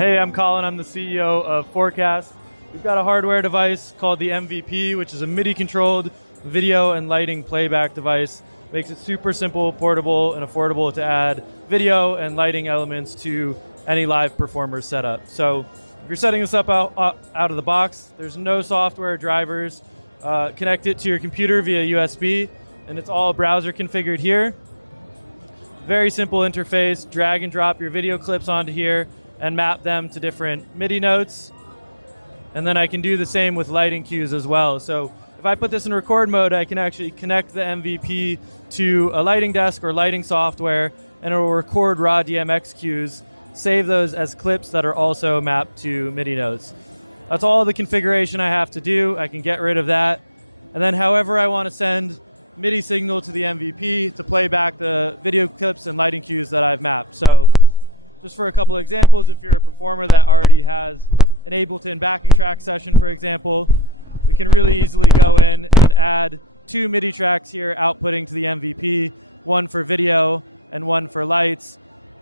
Hey, I'm Colin. I'm the CEO of Forecast. We've got a hardware device called the MVP, which is a MIDI-controlled video and lighting playback device. Makes it super simple, portable, and affordable to add video and lighting elements to any live performer setup. So if you're setting this up out of the box, there's no software or drivers. Connect it to your computer via USB, and it's all browser configured here. Very simple interface. Drag and drop your video clips onto here and map them to different MIDI notes. And then I can do the same with lighting cues as well. So if I put this in record mode, I can actually connect the MVP to a lighting desk or lighting software, and it will record raw DMX cues, save those as clips that are also mapped to MIDI notes. That's all the configuration I have to do. I can get rid of that. And then however I want to send MIDI signal to the MVP to play back the video clips and lighting cues that I've mapped. So just for a couple of examples, if you're a performer that already has an Ableton backing track session, for example, we can really easily go in and add 2 MIDI tracks here outputting to the MVP, one for video and one for lights.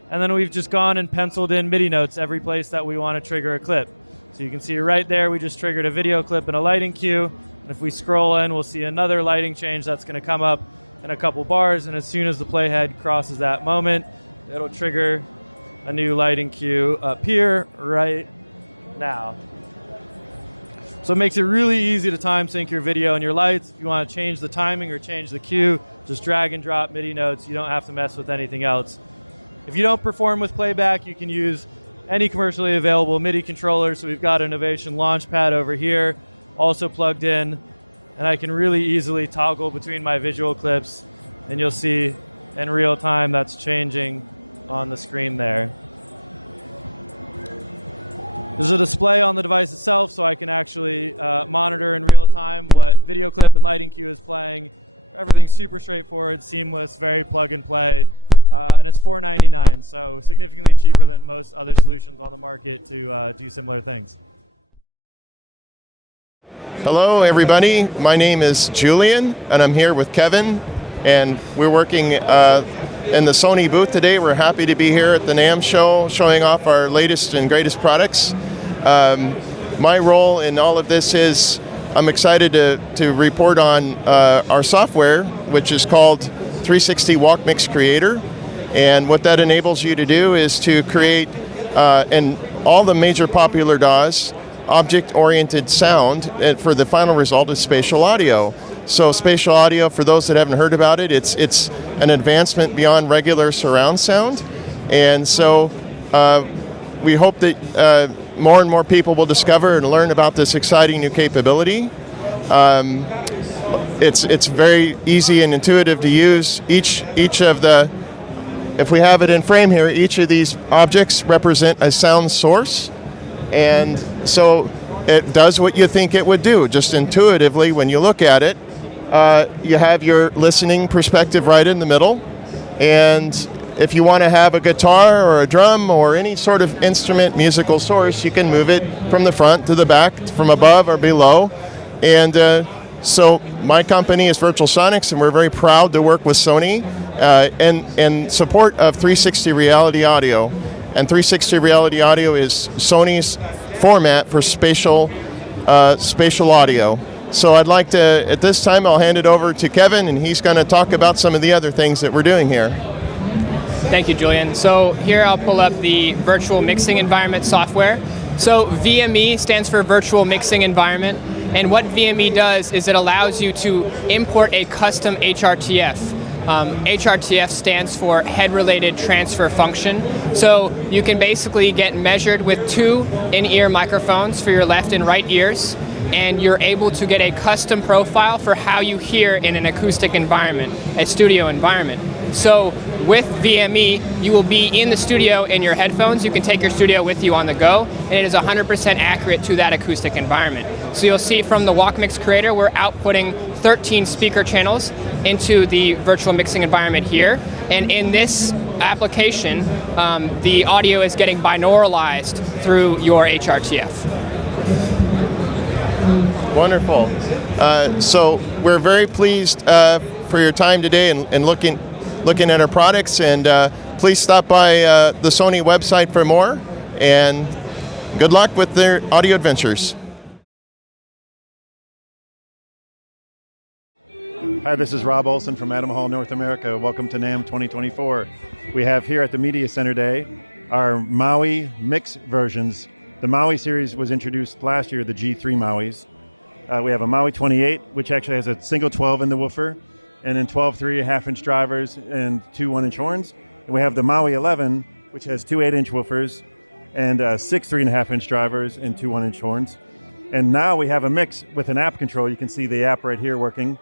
And then we've just gone and penciled in MIDI notes every place that we want to trigger a clip. So you can see right there, we just triggered a video clip and a lighting cue. And if we scroll in, we'll see another lighting change that's going to come up in a couple bars. And as soon as the playhead crosses that moment, it'll trigger a new lighting cue up here right now. So it makes it really easy to time sync your video and your lights. If you want to change the timing or change the cue, just drag and drop MIDI notes. You don't have to mess with anything else. If you don't perform with playback, you can use any commercially available MIDI controller. So we've got Innovation Launchpad over here, also plugged in, and I can really easily toggle between my visual clips, and you'll see in real time that's changing on the screen there. There's a display on the device itself, so I can actually monitor in real time what video clip and lighting cue is playing. Everything's super straightforward, seamless, very plug and play. And it's $4.99, so significantly cheaper than most other solutions on the market to do similar things. Hello everybody, my name is Julian and I'm here with Kevin, and we're working in the Sony booth today. We're happy to be here at the Namm show showing off our latest and greatest products. My role in all of this is I'm excited to report on our software, which is called 360 Walk Mix Creator. And what that enables you to do is to create, in all the major popular DAWs, object-oriented sound, and for the final result is spatial audio. So spatial audio, for those that haven't heard about it, it's an advancement beyond regular surround sound. And so we hope that more and more people will discover and learn about this exciting new capability. It's very easy and intuitive to use. Each of the, if we have it in frame here, each of these objects represent a sound source. And so it does what you think it would do, just intuitively when you look at it. You have your listening perspective right in the middle, and if you want to have a guitar or a drum or any sort of instrument musical source, you can move it from the front to the back, from above or below. And so my company is Virtual Sonics, and we're very proud to work with Sony in support of 360 Reality Audio. And 360 Reality Audio is Sony's format for spatial audio. So I'd like to, at this time, I'll hand it over to Kevin, and he's going to talk about some of the other things that we're doing here. Thank you, Julian. So here I'll pull up the Virtual Mixing Environment software. So VME stands for Virtual Mixing Environment, and what VME does is it allows you to import a custom HRTF. HRTF stands for Head-Related Transfer Function. So you can basically get measured with 2 in-ear microphones for your left and right ears, and you're able to get a custom profile for how you hear in an acoustic environment, a studio environment. So with VME, you will be in the studio in your headphones. You can take your studio with you on the go, and it is 100% accurate to that acoustic environment. So you'll see from the Walk Mix Creator, we're outputting 13 speaker channels into the virtual mixing environment here. And in this application, the audio is getting binauralized through your HRTF. Wonderful. So we're very pleased for your time today and looking at our products, and please stop by the Sony website for more, and good luck with their audio adventures. Hi, this is Rob Olson from Adam Hall, North America. Welcome to Namm 2024. We have here at the Media Center Day our Maui mix versions. The Maui series was introduced last year, the G3 Mauis. We have a Maui 28, which actually has a single 12 in the woofer, and then 12 3.5-inch drivers and 2 1-inch horns. And we have the Maui 11, which has 2 8-inch woofers and 6 3.5-inch drivers and 2 1-inch horns. And now we have a mix with an app control. You can see the app right here working.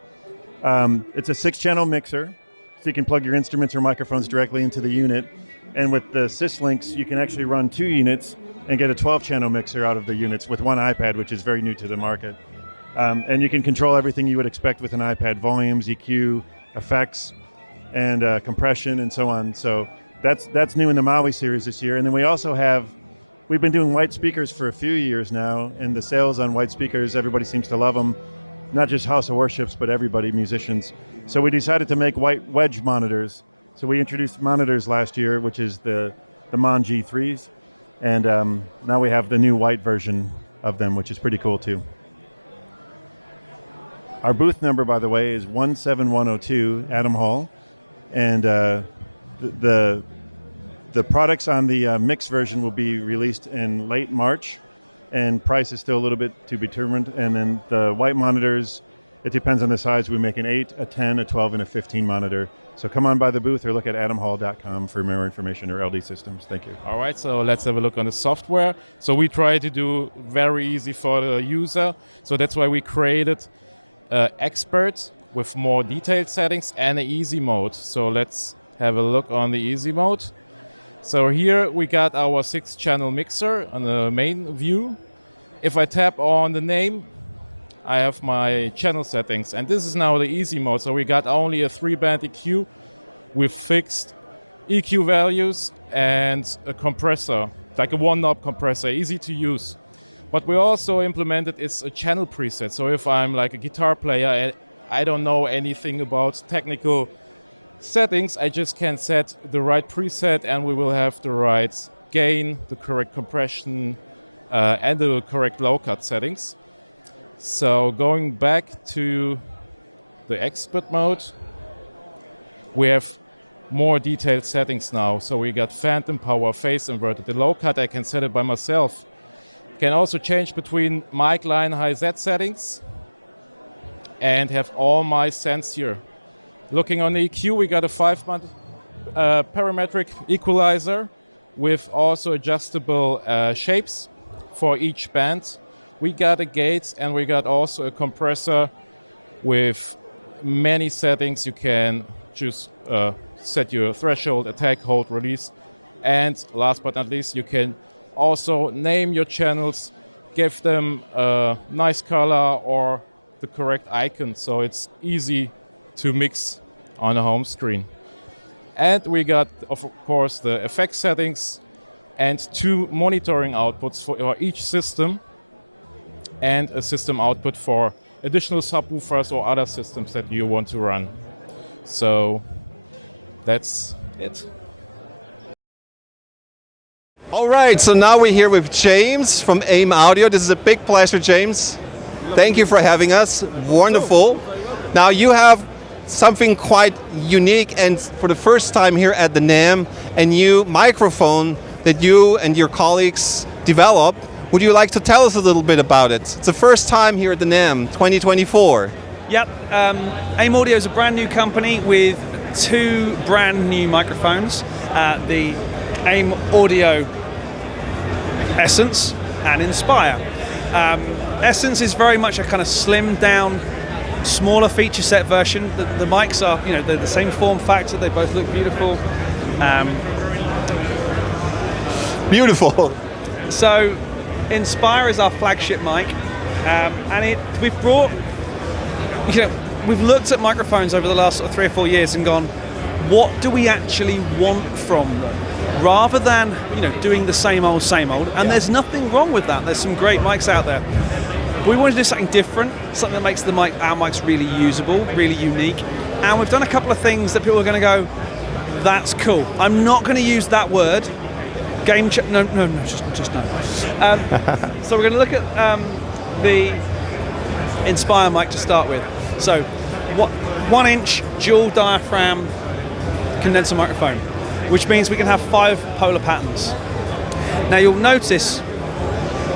It's a 6-channel mixer, so you can plug your instruments or microphones directly into the unit. And with the syslinks, you can actually run 2 units and get a 12-channel mixer out of the units with one iPad, which is very new to the market. And you can control everything you would expect with an iPad: volumes, EQ, effects, and compression, and so on. So that's new in the Maui series this year. And then we also we've been doing white speakers for a few years now, and the sales on white speakers, everybody seems to love them. Not just House of Worships, but everybody, musicians. So we decided to make white wedge monitors. So we introduced monitors last year, which is the Mon G3s. And now we have the new white version of them, which is pretty cool too. Our booth number, by the way, is 17102 Adam Hall. And the products on the mix version will be released in late March. And price is still a little bit to be determined. And then the white monitors, it depends on the size. We make an 8, a 10, a 12, and a 15 monitor. So come on by the booth or look at adamhall.com for more information, or LD Systems. Thank you. All right, so let's have a look on the software. So we try to do very easy for the user. So that's why we created Expert with more detailed settings and an easy mode. So let's have a look on the easy mode. So here we got our 6-channel mixer on the main view. If I tap on the name, I have my channel settings, and this is now the easy mode. So we got only a 3-band EQ with fixed EQ values and a compressor, like a 1-knob compressor, easy to use. What we also implemented is a channel preset. So if I'm like a guitar player and I don't know anything about technical settings, I just can set the right preset and we will have the right gain, the correct compression, and the correct low cut settings. So going back to the expert mode, we have more detailed settings now. So we got phantom power, phase inverter. The low cut, I can set it by myself. Can also change between mic line high Z settings and have all my sends here. Looking on the EQ, we got a 5-band parametric equalizer with also adjustable shapes for each band. We got a gate and we got also a compressor with many settings. You can choose, set your threshold, attack, hold, release. And last but not least, you can also name your channels, give them a nice color or the correct icon. So it's easy to mix on a home screen. And we got, of course, the effect settings and 2 monitoring outputs for each system, and a system output for additional subwoofers or other systems that you want to run. So that's it. All right, so now we're here with James from AIM Audio. This is a big pleasure, James. Thank you for having us. Wonderful. Now you have something quite unique and for the first time here at the Namm, a new microphone that you and your colleagues developed. Would you like to tell us a little bit about it? It's the first time here at the Namm 2024. Yep, AIM Audio is a brand new company with 2 brand new microphones. The AIM Audio Essence and Inspire. Essence is very much a kind of slimmed down, smaller feature set version. The mics are, they're the same form factor. They both look beautiful. Beautiful. So, Inspire is our flagship mic, and we've brought, we've looked at microphones over the last 3 or 4 years and gone, what do we actually want from them? Rather than doing the same old, and there's nothing wrong with that. There's some great mics out there. But we want to do something different, something that makes our mics really usable, really unique. And we've done a couple of things that people are going to go, that's cool. I'm not going to use that word, just no. So we're going to look at the Inspire mic to start with. So, 1 inch dual diaphragm condenser microphone, which means we can have 5 polar patterns. Now you'll notice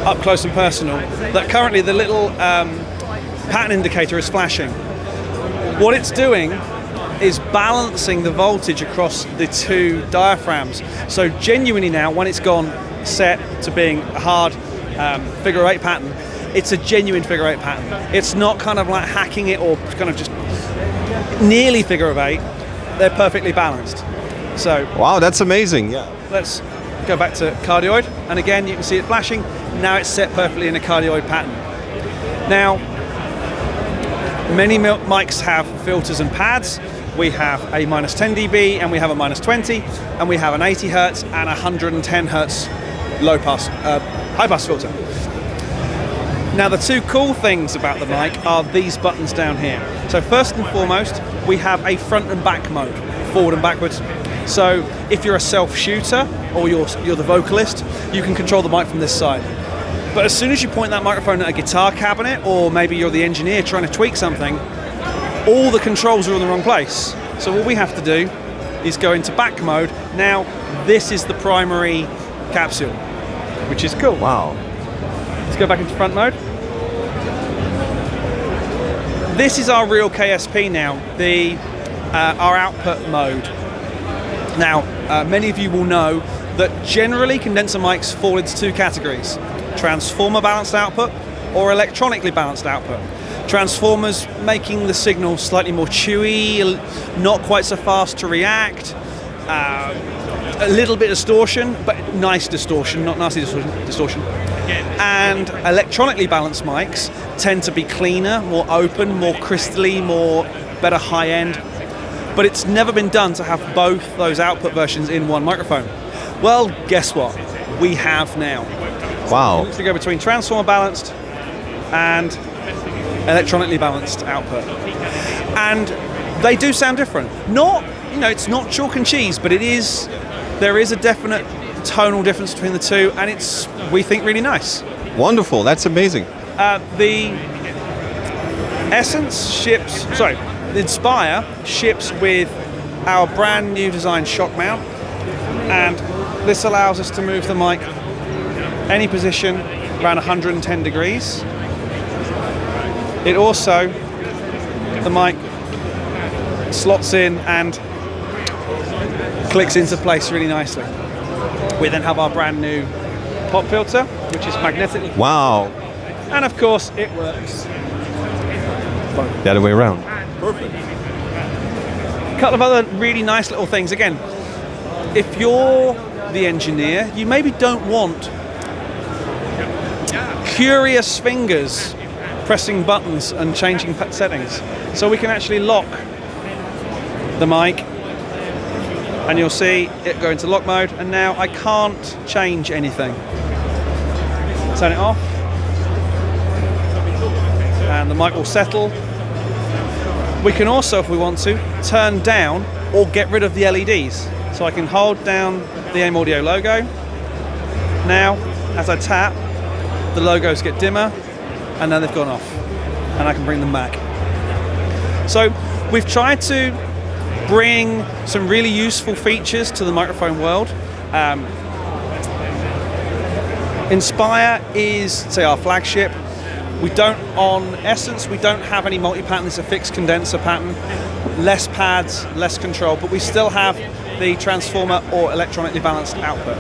up close and personal that currently the little pattern indicator is flashing. What it's doing is balancing the voltage across the 2 diaphragms. So genuinely now, when it's gone set to being a hard figure 8 pattern, it's a genuine figure 8 pattern. It's not kind of like hacking it or kind of just nearly figure of 8. They're perfectly balanced. So Wow, that's amazing. Yeah. let's go back to cardioid, and again you can see it flashing. Now it's set perfectly in a cardioid pattern. Now, many mics have filters and pads. We have a minus 10 dB, and we have a minus 20, and we have an 80 hertz and 110 hertz low pass, high pass filter. Now the 2 cool things about the mic are these buttons down here. So first and foremost, we have a front and back mode, forward and backwards. So if you're a self-shooter or you're the vocalist, you can control the mic from this side. But as soon as you point that microphone at a guitar cabinet, or maybe you're the engineer trying to tweak something, all the controls are in the wrong place. So what we have to do is go into back mode. Now this is the primary capsule, which is cool. Wow. Let's go back into front mode. This is our real KSP now, our output mode. Now, many of you will know that generally condenser mics fall into 2 categories: transformer balanced output or electronically balanced output. Transformers making the signal slightly more chewy, not quite so fast to react, a little bit distortion, but nice distortion, not nasty distortion. And electronically balanced mics tend to be cleaner, more open, more crystally, better high end. But it's never been done to have both those output versions in one microphone. Well, guess what? We have now. Wow. So we go between transformer balanced and electronically balanced output. And they do sound different. It's not chalk and cheese, but there is a definite tonal difference between the 2, and it's, we think, really nice. Wonderful. That's amazing. The Inspire ships with our brand new design shock mount, and this allows us to move the mic any position around 110 degrees. It also, the mic slots in and clicks into place really nicely. We then have our brand new pop filter, which is magnetically. Wow. And of course, it works. The other way around. Perfect. A couple of other really nice little things. Again, if you're the engineer, you maybe don't want curious fingers pressing buttons and changing settings. So we can actually lock the mic, and you'll see it go into lock mode, and now I can't change anything. Turn it off, and the mic will settle. We can also, if we want to, turn down or get rid of the LEDs. So I can hold down the AIM Audio logo. Now, as I tap, the logos get dimmer, and then they've gone off, and I can bring them back. So we've tried to bring some really useful features to the microphone world. Inspire is, say, our flagship. On Essence, we don't have any multi-pattern. It's a fixed condenser pattern. Less pads, less control, but we still have the transformer or electronically balanced output.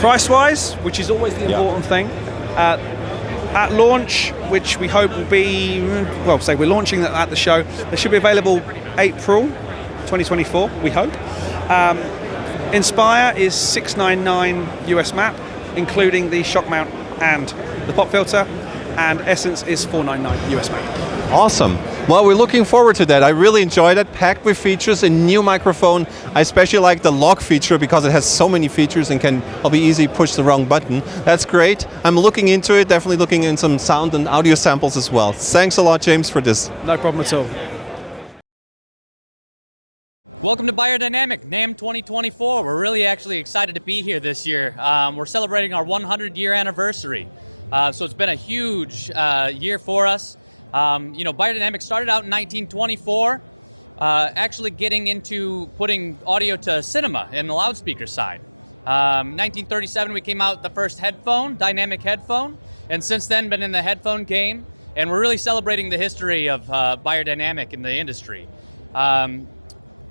Price-wise, which is always the important thing, at launch, which we hope will be, we're launching that at the show. They should be available April 2024, we hope. Inspire is $699 US MAP, including the shock mount and the pop filter, and Essence is $499 US MAP. Awesome. Well, we're looking forward to that. I really enjoyed it, packed with features, a new microphone. I especially like the lock feature because it has so many features and I'll be easy push the wrong button. That's great. I'm looking into it, definitely looking in some sound and audio samples as well. Thanks a lot, James, for this. No problem at all. Welcome to Biodynamic, Namm 2024. We're really actually excited to be here this year. We're celebrating our 100-year anniversary. So it's been a huge year for us. Biodynamic started out in 1924, actually getting into putting audio to cinema in the loudspeaker side. 1937, we came out with the first headphone, dynamic headphone, and since then been in the headphone game, and we're really celebrating the history of biodynamic in the industry.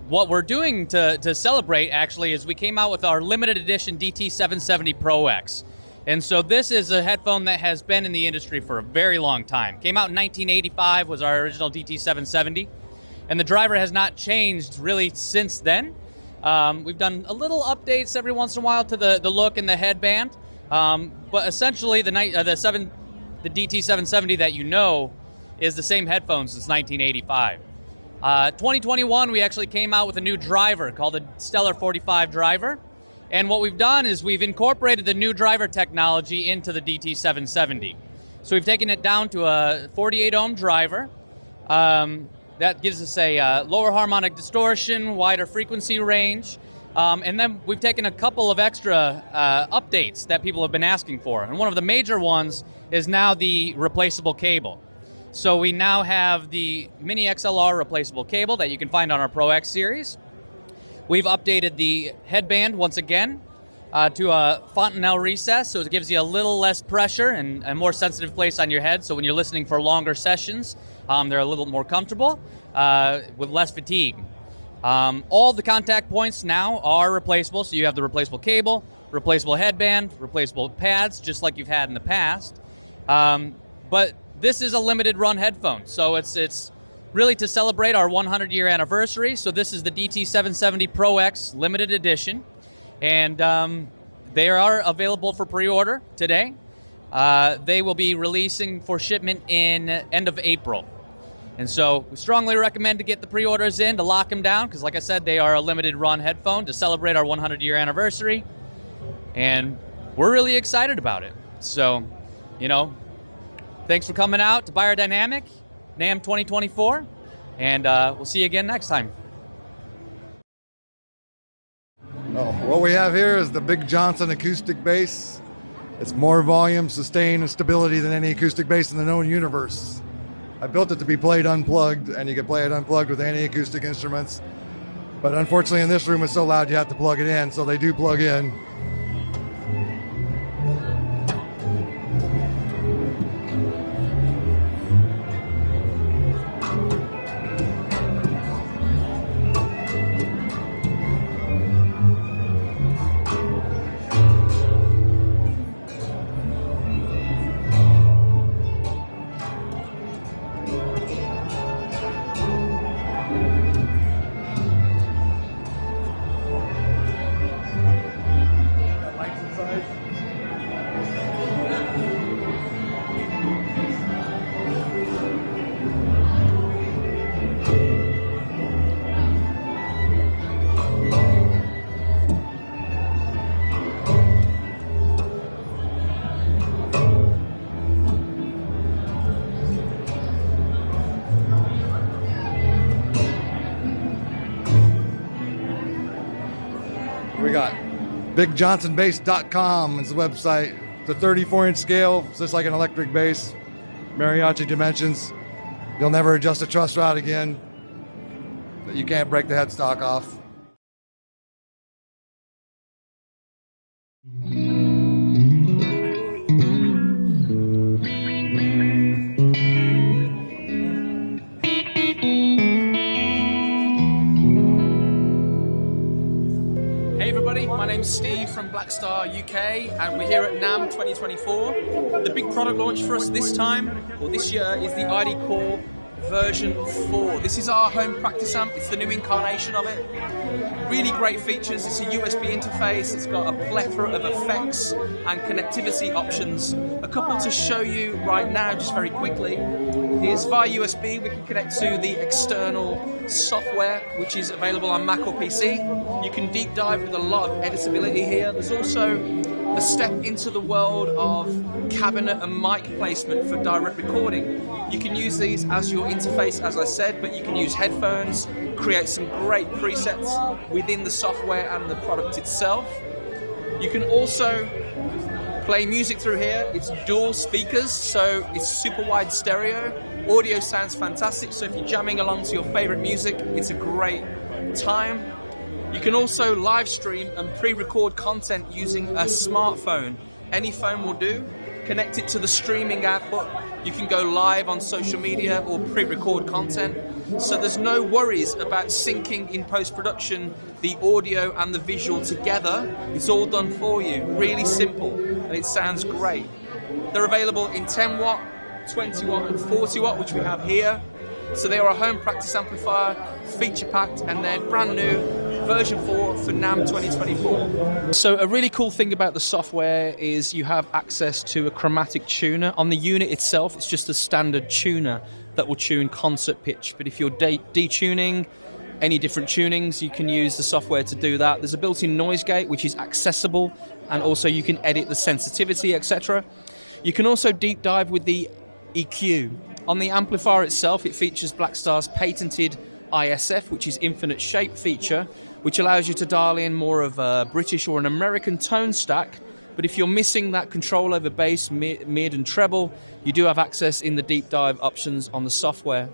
What we're doing to celebrate actually is we came out with our limited edition DT770 Pro X. And so this is a headphone that has been in the industry for a very long time. Came out in 1985, was our original DT770, and the driver has not changed really since then. We've done a little updates every once in a while to the look and the headband, but essentially the DT770 that you know is the same headphone since 1985. 2021, we actually came out with a new driver called the Stellar 45 driver. And what we've done is we've incorporated the new driver technology into the DT770. So we've taken it down to a 48 ohm driver. That gives us a lower harmonic distortion, wider frequency range. And then we've taken a couple of extra updates that people have been asking for. And one of the major ones is now the replaceable cable. So we now have the Mini XLR replaceable cable that you can find on our Pro X series. We've updated the headband once again to a fontanelle recess, so it gives you a little less pressure and a more sensitive place on your head. So when you're listening for longer sessions, they're a little more comfortable with less fatigue. All the contact points now are replaceable, so you have the replaceable cable, replaceable headband, replaceable pads, just like you've had in the past. But this is a limited run headphone, so it's really to celebrate our 100-year anniversary. So this is the DT770 Pro X limited edition, and they are available for pre-order today. They will be releasing for shipment in end of April. And so we strongly recommend to get the pre-orders in to lock them down, because like I said, they are a limited run headphone to celebrate our 100-year anniversary, and we're really excited about it. So, thanks for coming out to Biodynamic, Namm 2024, and we'll see you again next time. Well, what we have here is the Big Johnson acoustic bass. It's more volume, sustain, and stability than any acoustic bass in the known universe. I built it to be played unplugged, and you can play it unplugged with any acoustic instruments. But unfortunately in this room it's so loud you have to plug it in, so they do plug in. We got BigJohnsonBass.com is the website. It's a 34-inch scale. It's just like an electric bass. Mariachi dimensions. You'll never adjust a truss rod again. You can't break the headstock off. Hey everybody, my name's Steve from Blackstar UK, and we're here at Namm 2024. The big product launch for us this year, is the ID Core version 4. This is our home practice amp. It's the new incarnation of it. Really great features. It's a USB interface. It's got a plethora of effects and connectivity options. A couple to show you right now, just very quickly. is via USB we can connect to the external software which is available on Mac or PC. You can deep dive with a lot of editability here. There's also a step into the world of cabinet and mic placement for direct recording. You can use these as your interface, as I said, but you can use headphones, create some great presets within the software and the product itself. You can also play music through here. It's dual speakers, so it's super wide stereo. Audio sounds fantastic, so if you're jamming along to your favorite music, it's a great time. You can also live stream and pre-record content using a smartphone. Any phone will do. Connect it to the streaming output. You can go live on social media or pre-record content. So there's no worries about syncing in post-production the audio and the visual together. It's all done for you. Really simple, and it sounds great. They're available in 10 watt, 20 watt and 40 watt, which we have here. So they are a home practice amplifier, feature packed, and they're brand new, version 4 for Namm 2024. So a really cool thing about the software is you have access to a chromatic tuner. On the unit itself, it's just a standard tuner that will tune concert pitch. But if you're detuning any different tunings, you can use the software to do that. There's a built-in noise gate, which is accessible, and also you can edit the sensitivity, etc. You can also deep dive with the EQ. On the amplifier itself, it features Blackstar's patented ISF, which is infinite shape feature, which allows you to dial in more of a British or an American tone stack. But if you're missing that control over bass, mid and treble, you do have access in the deep dive options on the software.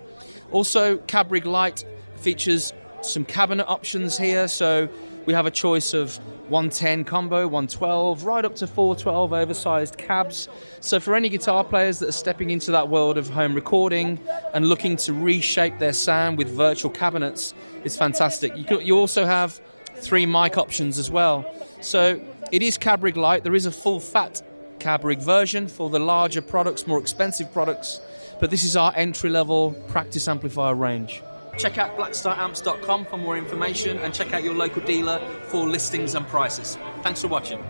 Also, Cabrig Lite features some cabinet options here, so we have a choice of 110 combo, 112, right up to 412 oversized cabs. So for any guitar players that are stepping into that world of home recording and looking to reshape their sound with virtual cabinets, it's fantastic. You also have 3 mic options as well. So it is Cabrig Lite. There is a full fat Cabrig version for the larger products, more expensive products, but this is our entry-level practice amplifier range. Check out blackstaramps.com for more information and check out your local dealer for listings and prices. Thanks for watching.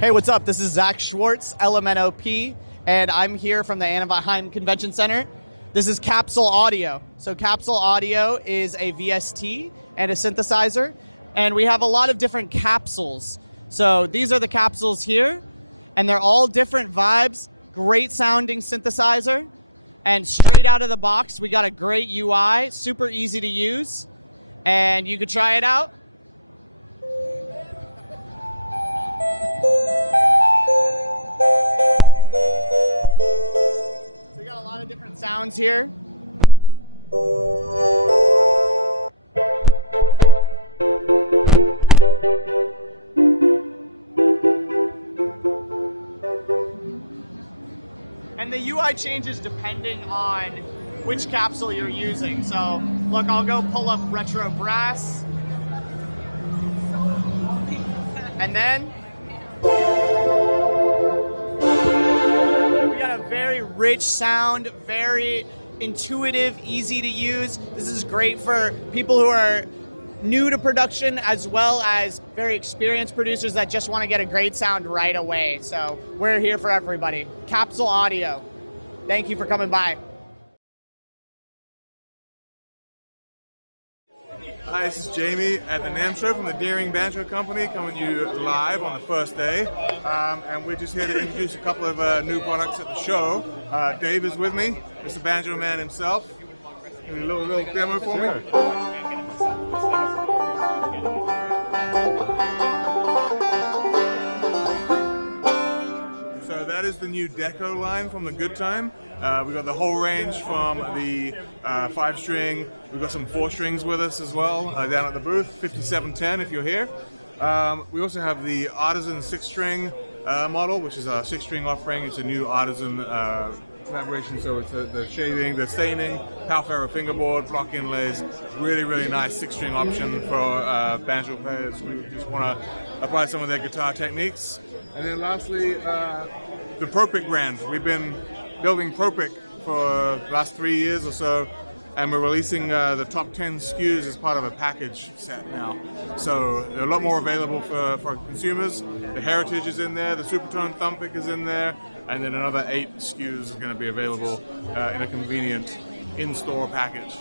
Hey, what's up? This is Zach Schwartz, LMNOP, and I'm here from the Anaheim Convention Center. This is Capsule Audio. So Capsule Audio is a VST and a synthesizer, and we have a lot of different capsules. So these are the capsules here, and they're all different vibes, great sounding synthesizer. And straight out of the box, we got a great UI, super easy to use, and you could try it out. So we got a lot of different sounds here. And the UI changes depending on which capsule you're using. So look, I'll go pull up retro brass. And then we got a very rich sound, very intuitive, easy to use. This is great for people who are new to production as well as very experienced producers that just want to get a great sound right away. So we're here for everybody. Capsule Audio. Thank you for coming by. Hi, this is Jamie at the Namm show from the Deering Banjo Company, coming to you live on the first day. And we're just here to introduce a couple of new products at the show. Dave is with me, Mr. Banjo Man himself. Give me a little demo for me. So that is the new Deco line from the Good Time. We've got the whole range from the 5-string. We've got some 4-strings with us as well down at the booth, 5710 if you're here. We also have the Artisan 6-string model, which is a 6-string offering. It's a new Artisan collaboration, so it's the shaving, the staining, Pal Ferro fingerboard, block inlays, really nice 6-string option for banjo players who just want to apply some of their guitar techniques. And then lastly, the Propic brand. We've been building Propic for the last 3 years or so, and we're releasing the top 10 SKUs as part of a package set now. So a lot more available for consumers. The Heritage is in there, the Supertone Thumb Pick is in there, and then another 8 SKUs is going to be available in a convenient in-store package.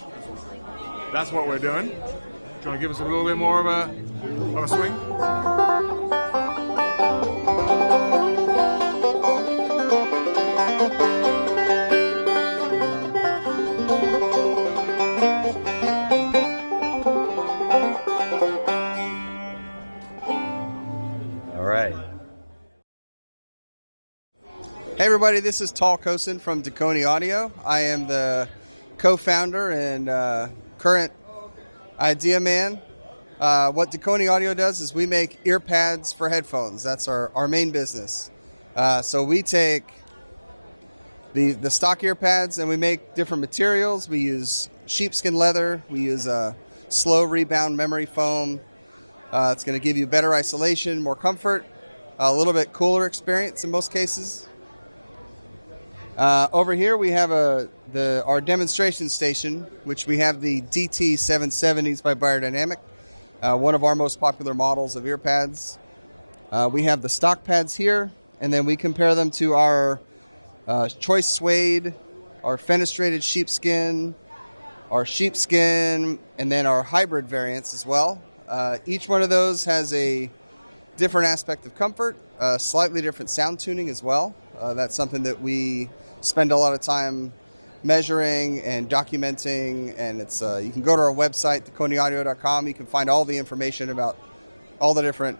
That's what we're doing. Do you want to give us a little bit more of a swing? All right. Hey everybody, this is Tal Kosin from Deconi Audio. I am the co-founder and current idea man. What Deconi Audio does is we make ear pads for headphones. That's our main business. So we take the stock ear pads and we make different materials. We use sheepskin leather. We use slow rebound memory foam. It's going to give you better isolation, more comfort, a little bit cooler experience in most cases. Over here we have our demonstration station, which we have the DT770s by Beyerdynamic, one of our most popular models of ear pads. We have the stock pads here, and then we compare them to our choice suede, our fenestrated sheepskin, our sheepskin, and then our hybrid variants as well. Each one of those has a different aspect of comfort, slightly different sound tuning as well. That's something that we spend a lot of time measuring and documenting, and it's you can go to our website, deconiaudio.com. You can find all the information about all the different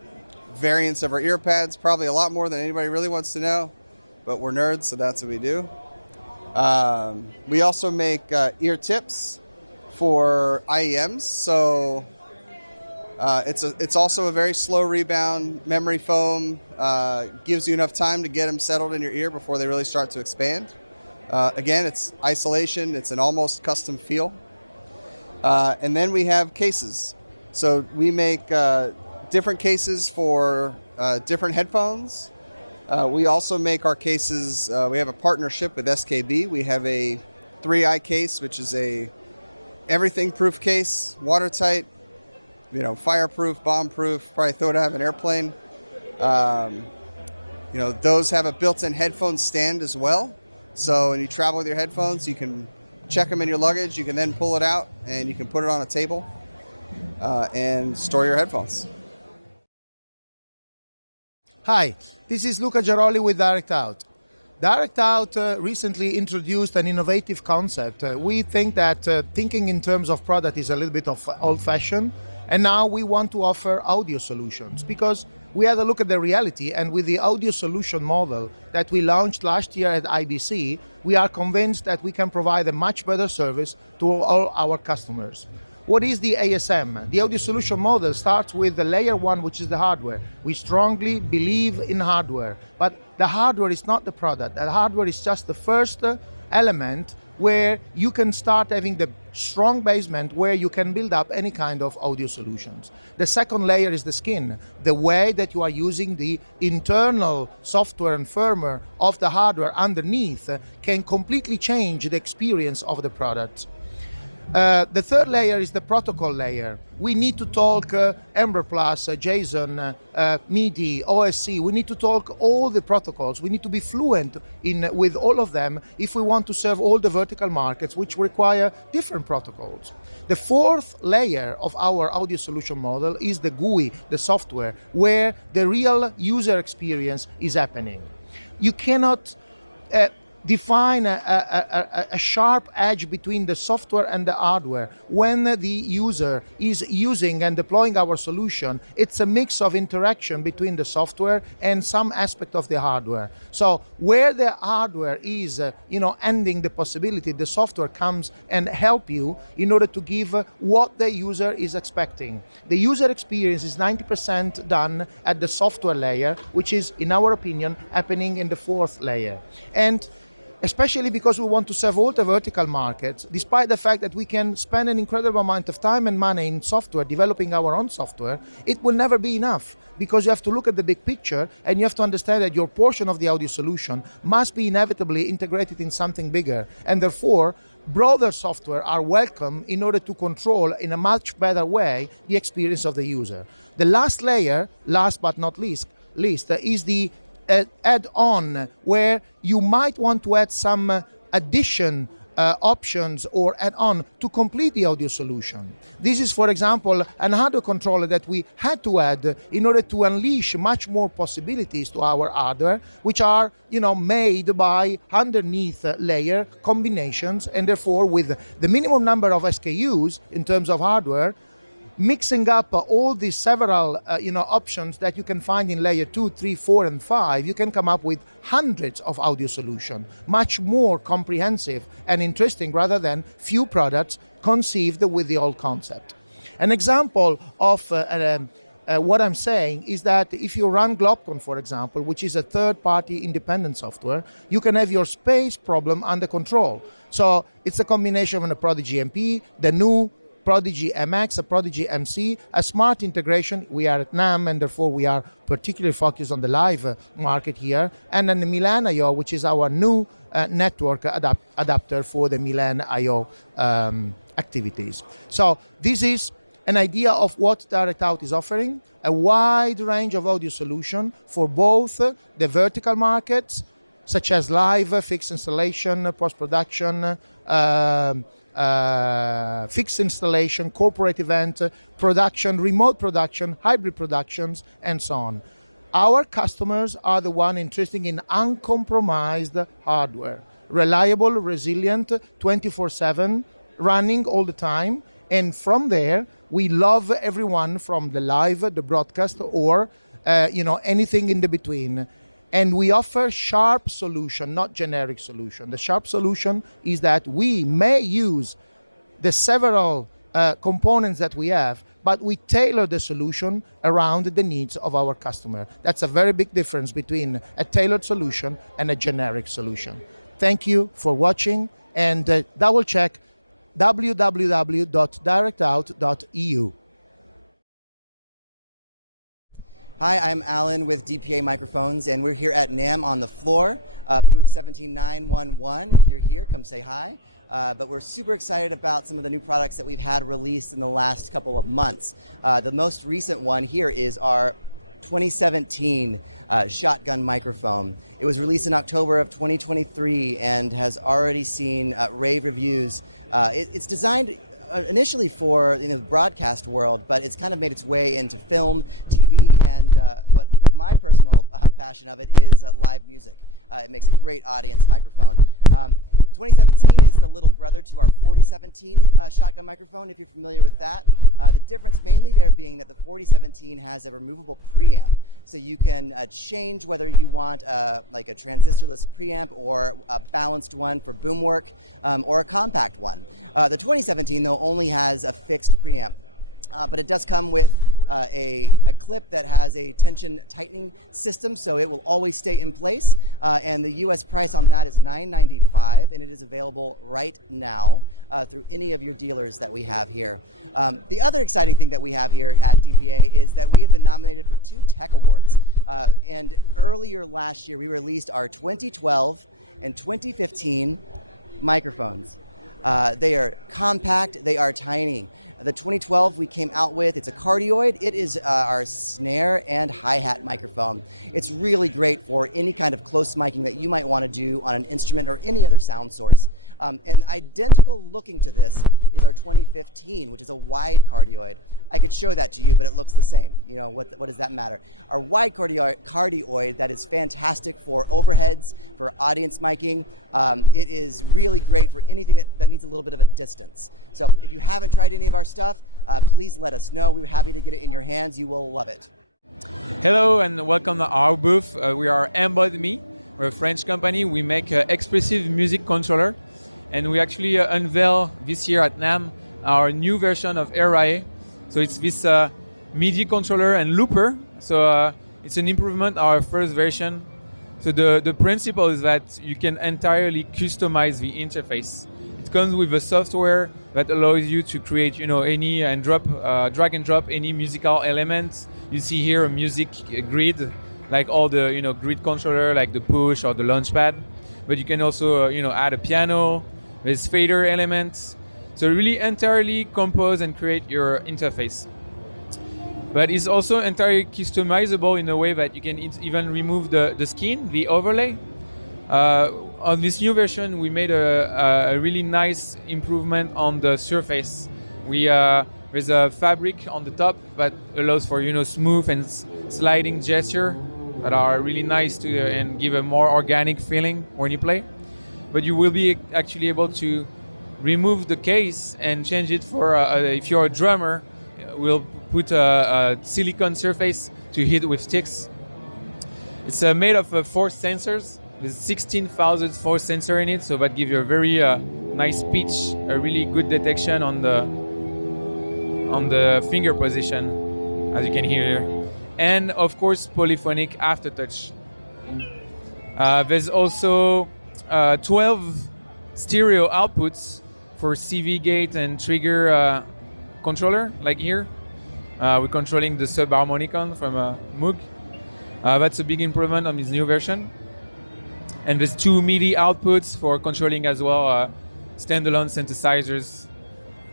variants of our ear pads, probably a lot more than anybody really wants to know, but we're nerds, so that's what we do. We also make ear tips for IEMs, so it's also a very slow rebound memory foam. Gives you enough time to get them settled in your ear before they really start to expand. Again, it's isolation. It's an almost custom feel. And then we have cases. So we make different cases for different headphones. We also make our cases. We have a partnership with SKB. We have a 3i case, which is a everything-proof case, watertight. Fireproof, bomb-proof, probably throw it out of an airplane. Those have a built-in headphone stand as well. So when you travel with your headphones, you can check them in your luggage. You can then pull it out and you can put it on a table and store your headphones. Hi, this is Luca Geroli with Direct Out. Direct Out recently introduced an innovative concept. We think that thinking in terms of product is a little bit of old-fashioned. And now we want to offer audio solutions because we had a look at the reality, and with the audio solution model that we launched last year at IBC, we are convinced that we can provide a much better service to all our customers. What is the ASM? The audio solution model starts with the layer one, which is the hardware. We strongly believe in hardware, but the hardware is not the product. The hardware is just the first element where you can start having the strong basement where you can build up any kind of audio solutions. The second layer is the skin, the way that you are using the internal software and firmware of the hardware underneath can completely change the experience of the product. The third layer is the protocol layer. We need to talk Ember Plus, JSON, MIDI, OSC. We need to talk all the protocols. We need to be fluent with all of them if we want to serve all the vertical markets, which require different protocols. The fourth layer of our audio solution model is the GUI, the software, where the real user experience is happening. You cannot define a sharp edge between the software and the hardware. When the user is using and deploying our solution, it's a mix of interaction between the software and some aspect of the hardware. So where the hardware is ending the possibility, the software comes and help you in order to give what the user is expecting. The user experience is 90% done at the software layer, which is, in our opinion, happening in the fourth layer. And especially because we want to serve all the vertical markets, despite the fact that we can spend an incredible amount of time and money in software, developing our own software, it will never be enough, because you have to look at the big picture and you have to understand that your portion of the audio solution must be inevitably integrated in something bigger, and therefore broader software are welcome in order to control in a much better way the experience of the user. The last layer, last but not least, is the add-on where you might want to add some addition options or add-on to complete the audio solution. This is, for example, an hardware controller that we had to add in order to unleash much more possibilities to our hardware, which are, made by underneath layer combinations, and therefore with the minimum number of SKUs in terms of hardware, mixing up all these several options that you can find in layer 2, 3, 4, and 5, you can come up with hundreds of audio solutions, much more comprehensive and interesting rather than few products conceived with the old concept. An example of what I'm saying is that if you run Globcon, for example, which is a third-party independent software, you can have your space problem under control. So it's a combination of a Prodigy MP, the new Prodigy MX, a Prodigy MC, a smart integration. We are at Namm, and therefore we are particularly focused on the live market here, and then the Milan I/O, which is our new network adapter for the Milan I/O activities. So this is an idea of what DirectOut is offering, a wide range of audio solution for both the vertical markets, such as live, fixed installation, post-production, fixed installation, corporate event, production, remote production, hybrid productions, and so on. Our customers are the one interested in uncompromised hardware, reliable, resilient, 24/7, running all the time. And from there, we love everyone from the live, the broadcast, or anything in the between. And we offer sharp solution, not generic solution. The sharp solution is that we may use the several components that we have, but we tailor the solution around the needs of our customer. That's a very big difference between a tailored solution and a generic solution. Thank you for watching, and double check www.directout.eu. Hi, I'm Alan with DPA Microphones, and we're here at Namm on the floor, booth 17911. If you're here, come say hi. But we're super excited about some of the new products that we've had released in the last couple of months. The most recent one here is our 2017 shotgun microphone. It was released in October of 2023 and has already seen rave reviews. It's designed initially for the broadcast world, but it's kind of made its way into film, TV, and what my personal passion of it is live music. It makes a great audience microphone. 2017 is the little brother to our 4017 shotgun microphone, if you're familiar with that. The difference mainly there being that the 4017 has a removable preamp. So you can change whether you want like a transistorless preamp or a balanced one for boom work or a compact one. The 2017 though only has a fixed preamp, but it does come with a clip that has a tension tightening system, so it will always stay in place. And the US price on that is $995, and it is available right now through any of your dealers that we have here. The other exciting thing that we have here at DPA is that we have been nominated for 2 tech awards. And earlier last year, we released our 2012 and 2015 microphones. They are compact, they are tiny. The 2012 we came out with, it's a cardioid. It is our snare and hi-hat microphone. It's really great for any kind of close miking that you might want to do on an instrument or any other sound source. And identical looking to this is our 2015, which is a wide cardioid. I could show that to you, but it looks the same. You know, what does that matter? Our wide cardioid that is fantastic for overheads, for audience miking. It is really great for anything that needs a little bit of a distance. So if you haven't tried any of our stuff, please let us know. We're happy to get it in your hands. You will love it. Hello and welcome to our booth. We are Embed.me. We're a French company. We make expressive music controller, and we actually unveil this year at Namm our new version of Array. So it's this MIDI controller and looper. So it's an improvement on our first version. So the principle is that you can entirely customize the interface. It comes with a software that allows you to create, any and drag and drop any musical elements. You see here a music grid, like all the, grid controller, like the push or the launchpad. But you can also, add a piano. There's fader elements. So really entirely compose and create your interface. but it's also entirely customizable in a way that you can even remove the skin, the overlay. On this new version, we made a really nice improvement on the surface. There's a fabric on the top that allows for smooth and sliding gesture that are really nice to and give a more organic feeling when you play. But you will be actually able to remove the case and change it for if you're a drummer, we'll put a silicone surface to hit with sticks. It's made of force sensors. There's 16,000 force sensor in it, so that gives you a very nice pitch, a really good detection on the finger position, as you can hear here. And of course, polyphonic aftertouch. There's also 12 stereo outputs for CV gate and trigger controller, like here. We're controlling the subharmonicon from Moog. That's a big improvement on this new version. And there's 2 MIDI outputs for controlling as well standalone synthesizers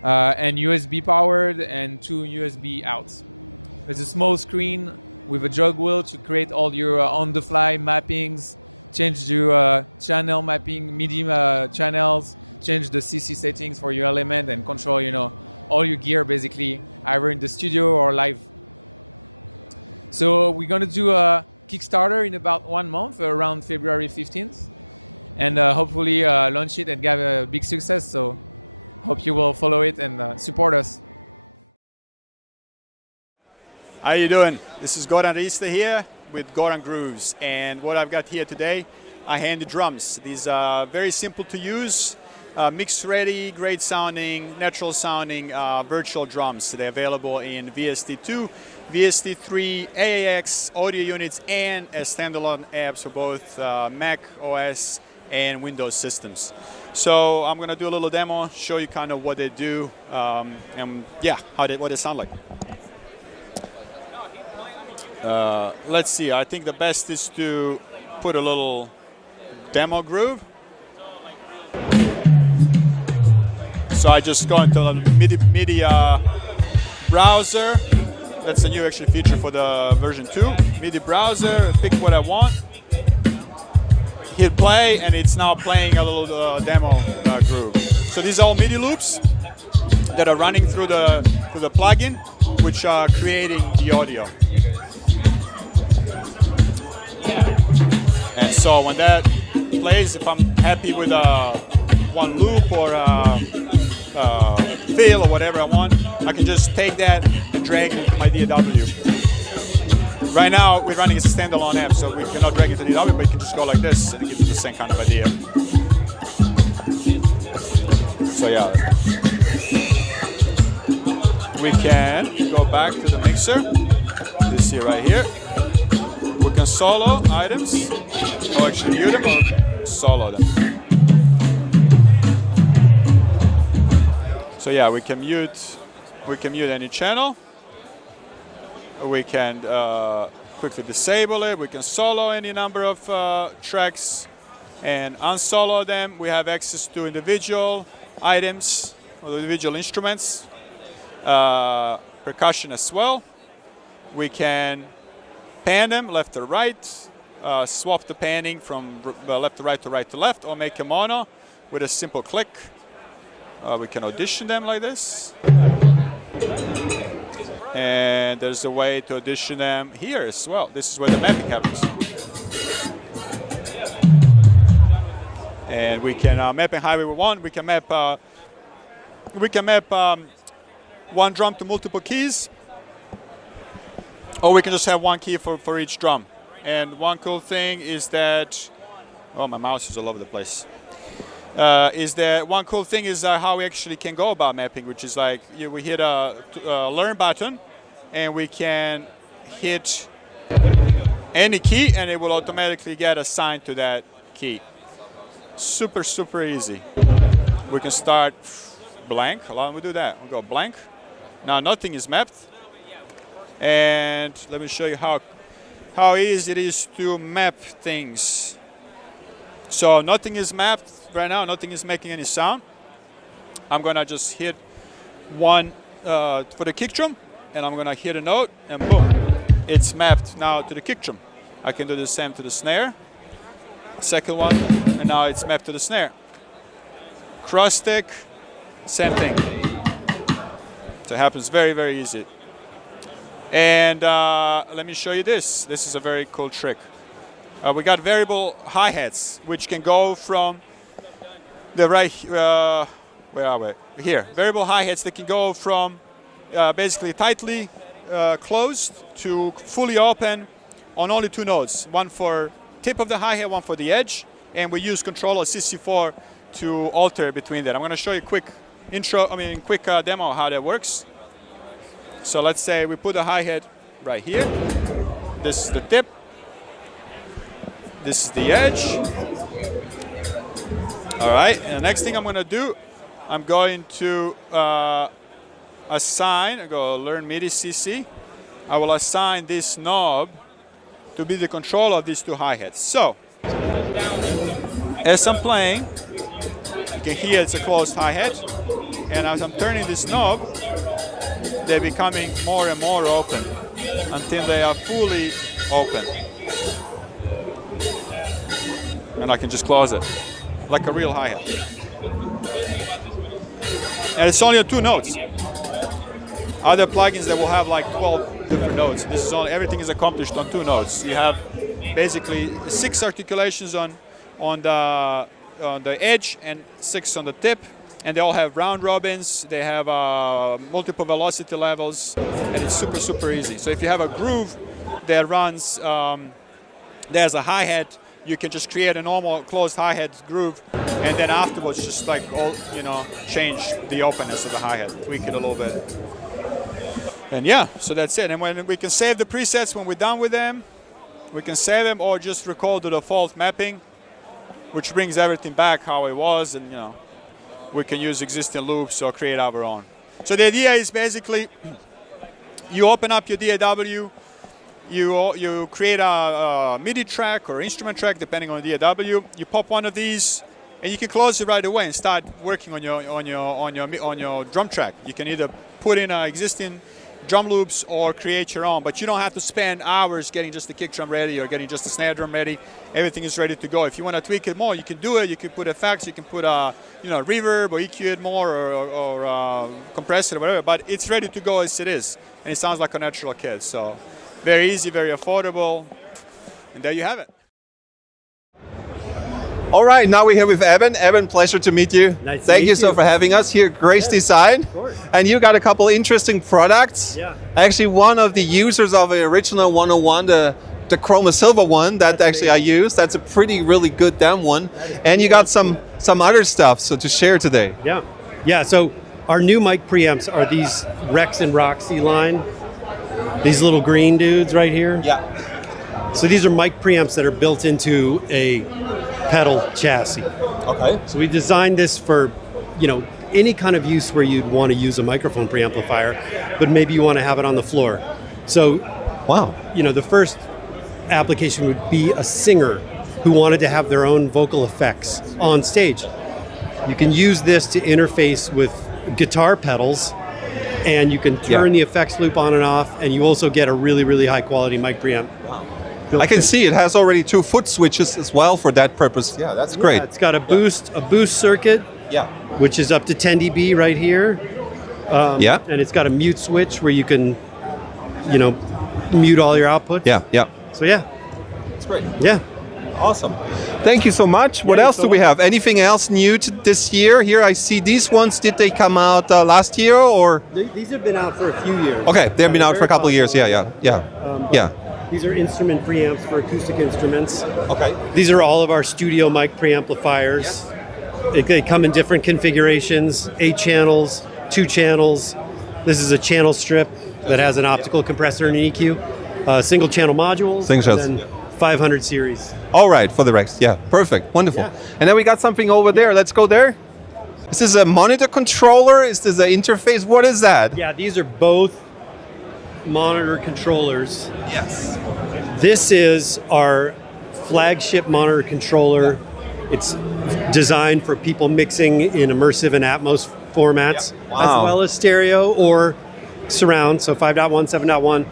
and USB powered and 2 USB outs. There's a small screen with a jog wheel to create all your on-the-fly mappings, change your channel mapping, MIDI channels, change the CC settings for your element and control all your gear basically, either in the studio or live. So we're gonna do a Kickstarter in about 1 month, around February 15th, and hopefully launch it and get a big success. So hope you will follow it and support us. How you doing? This is Goran Grooves here with Goran Grooves, and what I've got here today are handy drums. These are very simple to use, mix ready, great sounding, natural sounding virtual drums. They're available in VST2, VST3, AAX audio units, and as standalone apps for both Mac OS and Windows systems. So I'm going to do a little demo, show you kind of what they do, and yeah, what they sound like. Let's see, I think the best is to put a little demo groove. So I just go into the MIDI browser. That's a new actually feature for the version 2. MIDI browser, pick what I want, hit play, and it's now playing a little demo groove. So these are all MIDI loops that are running through the plugin, which are creating the audio. And so when that plays, if I'm happy with one loop or fill or whatever I want, I can just take that and drag it into my DAW. Right now, we're running as a standalone app, so we cannot drag it to DAW, but you can just go like this and it gives you the same kind of idea. So yeah, we can go back to the mixer, this here right here. We can solo items, or actually mute them or solo them. So yeah, we can mute any channel. We can quickly disable it. We can solo any number of tracks and unsolo them. We have access to individual items or individual instruments, percussion as well. We can pan them left to right, swap the panning from left to right, or make a mono with a simple click. We can audition them like this. And there's a way to audition them here as well. This is where the mapping happens. And we can map in however we want. We can map one drum to multiple keys, or we can just have one key for each drum. And one cool thing is that, oh, my mouse is all over the place. Is that one cool thing is how we actually can go about mapping, which is like we hit a learn button, and we can hit any key, and it will automatically get assigned to that key. Super, super easy. We can start blank. Allow me to do that. We'll go blank. Now nothing is mapped. And let me show you how easy it is to map things. So nothing is mapped right now. Nothing is making any sound. I'm gonna just hit one for the kick drum, and I'm gonna hit a note, and boom, it's mapped now to the kick drum. I can do the same to the snare. Second one, and now it's mapped to the snare. Cross stick, same thing. So it happens very, very easy. And let me show you this. This is a very cool trick. We got variable hi-hats, which can go from the right, where are we? Here. Variable hi-hats that can go from basically tightly closed to fully open on only 2 notes. One for tip of the hi-hat, one for the edge. And we use controller CC4 to alter between that. I'm going to show you a quick demo how that works. So let's say we put the hi-hat right here. This is the tip. This is the edge. All right, and the next thing I'm going to do, I'm going to assign, I go learn MIDI CC. I will assign this knob to be the controller of these 2 hi-hats. So, as I'm playing, you can hear it's a closed hi-hat, and as I'm turning this knob, they're becoming more and more open until they are fully open. And I can just close it, like a real hi-hat. And it's only on 2 notes. Other plugins that will have like 12 different notes. This is only, everything is accomplished on 2 notes. You have basically 6 articulations on the edge and 6 on the tip, and they all have round robins. They have multiple velocity levels, and it's super, super easy. So if you have a groove that runs, there's a hi-hat, you can just create a normal closed hi-hat groove, and then afterwards just like change the openness of the hi-hat, tweak it a little bit. And yeah, so that's it. And when we can save the presets when we're done with them, we can save them or just record the default mapping, which brings everything back how it was, and we can use existing loops or create our own. So the idea is basically you open up your DAW, you create a MIDI track or instrument track depending on the DAW. You pop one of these, and you can close it right away and start working on your drum track. You can either put in existing drum loops or create your own, but you don't have to spend hours getting just the kick drum ready or getting just the snare drum ready. Everything is ready to go. If you want to tweak it more, you can do it. You can put effects, you can put reverb or EQ it more or compress it or whatever, but it's ready to go as it is, and it sounds like a natural kit. So very easy, very affordable, and there you have it. All right, now we're here with Evan. Evan, pleasure to meet you. Nice to Thank meet you so for having us here at Grace Design. Of course. And you got a couple interesting products. Yeah. Actually, one of the users of the original 101, the Chroma Silver one that I used. That's a really good damn one. And you got some other stuff to share today. Yeah. So our new mic preamps are these Rex and Roxy line. These little green dudes right here. Yeah. So these are mic preamps that are built into a pedal chassis. Okay. So we designed this for, any kind of use where you'd want to use a microphone preamplifier, but maybe you want to have it on the floor. So, wow. The first application would be a singer who wanted to have their own vocal effects on stage. You can use this to interface with guitar pedals, and you can turn the effects loop on and off, and you also get a really, really high quality mic preamp. Wow. I can see it has already 2 foot switches as well for that purpose. Yeah, that's great. Yeah, it's got a boost circuit, which is up to 10 dB right here. And it's got a mute switch where you can, mute all your outputs. Yeah. So yeah, it's great. Yeah, awesome. Thank you so much. What else do we have? Anything else new to this year? Here I see these ones. Did they come out last year or? These have been out for a few years. Okay, they've been out for a couple of years. Yeah. These are instrument preamps for acoustic instruments. Okay. These are all of our studio mic preamplifiers. They come in different configurations, 8 channels, 2 channels. This is a channel strip that has an optical compressor and an EQ. Single channel modules. And then 500 series. All right, for the Rex. Yeah, perfect. Wonderful. Yeah. And then we got something over there. Let's go there. Is this a monitor controller? Is this an interface? What is that? Yeah, these are both monitor controllers. Yes. This is our flagship monitor controller. It's designed for people mixing in immersive and Atmos formats, as well as stereo or surround, so 5.1, 7.1,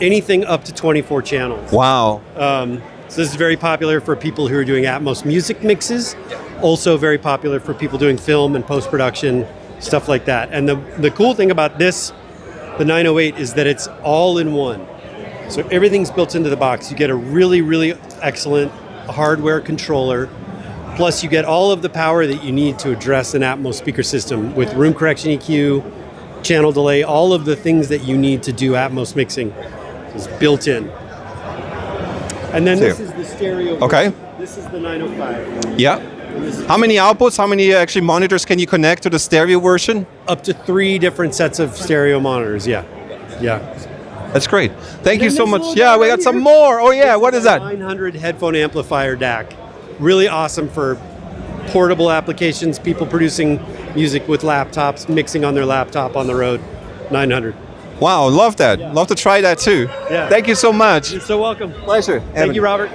anything up to 24 channels. Wow. So this is very popular for people who are doing Atmos music mixes. Also very popular for people doing film and post-production, stuff like that. And the cool thing about this, the 908, is that it's all in one. So everything's built into the box. You get a really, really excellent hardware controller. Plus you get all of the power that you need to address an Atmos speaker system with room correction EQ, channel delay, all of the things that you need to do Atmos mixing is built in. And then this is the stereo version. Okay. This is the 905. Yeah. How many outputs, how many actually monitors can you connect to the stereo version? Up to 3 different sets of stereo monitors, yeah. Yeah. That's great. Thank you so much. Yeah, we got some more. Oh yeah, what is that? 900 headphone amplifier DAC. Really awesome for portable applications, people producing music with laptops, mixing on their laptop on the road. 900. Wow, love that. Yeah. Love to try that too. Yeah. Thank you so much. You're so welcome. Pleasure. Thank you, Robert.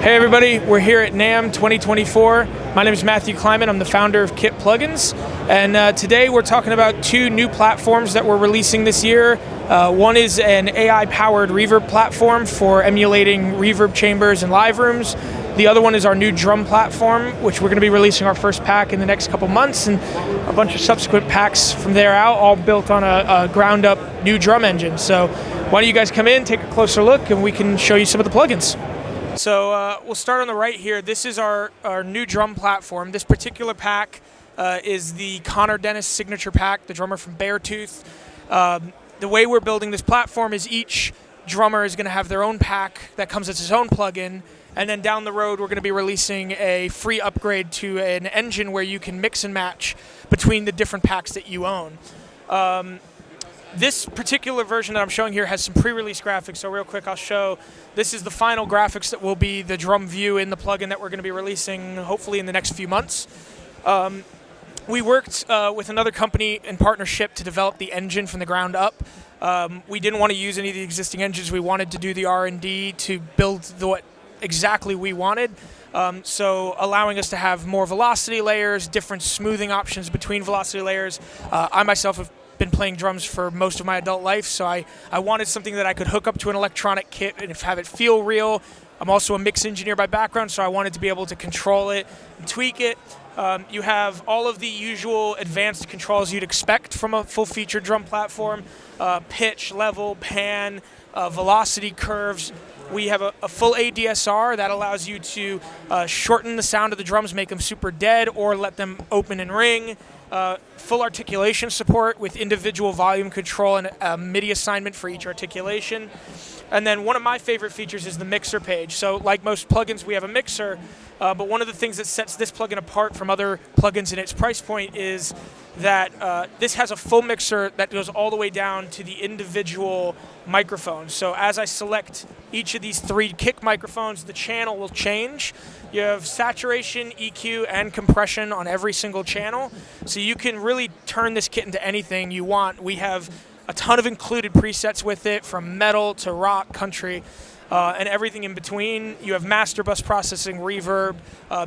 Hey everybody, we're here at NAMM 2024. My name is Matthew Kleiman, I'm the founder of Kit Plugins, and today we're talking about 2 new platforms that we're releasing this year. One is an AI-powered reverb platform for emulating reverb chambers and live rooms. The other one is our new drum platform, which we're going to be releasing our first pack in the next couple months, and a bunch of subsequent packs from there out, all built on a ground-up new drum engine. So why don't you guys come in, take a closer look, and we can show you some of the plugins. So we'll start on the right here. This is our new drum platform. This particular pack is the Connor Dennis signature pack, the drummer from Beartooth. The way we're building this platform is each drummer is going to have their own pack that comes as its own plugin, and then down the road we're going to be releasing a free upgrade to an engine where you can mix and match between the different packs that you own. This particular version that I'm showing here has some pre-release graphics, so real quick I'll show. This is the final graphics that will be the drum view in the plugin that we're going to be releasing hopefully in the next few months. We worked with another company in partnership to develop the engine from the ground up. We didn't want to use any of the existing engines. We wanted to do the R&D to build what exactly we wanted. So allowing us to have more velocity layers, different smoothing options between velocity layers. I myself have been playing drums for most of my adult life, so I wanted something that I could hook up to an electronic kit and have it feel real. I'm also a mix engineer by background, so I wanted to be able to control it and tweak it. You have all of the usual advanced controls you'd expect from a full-featured drum platform. Pitch, level, pan, velocity curves. We have a full ADSR that allows you to shorten the sound of the drums, make them super dead, or let them open and ring. Full articulation support with individual volume control and a MIDI assignment for each articulation. And then one of my favorite features is the mixer page. So like most plugins, we have a mixer, but one of the things that sets this plugin apart from other plugins in its price point is that this has a full mixer that goes all the way down to the individual microphones. So as I select each of these 3 kick microphones, the channel will change. You have saturation, EQ, and compression on every single channel. So you can really turn this kit into anything you want. We have a ton of included presets with it, from metal to rock, country, and everything in between. You have master bus processing, reverb.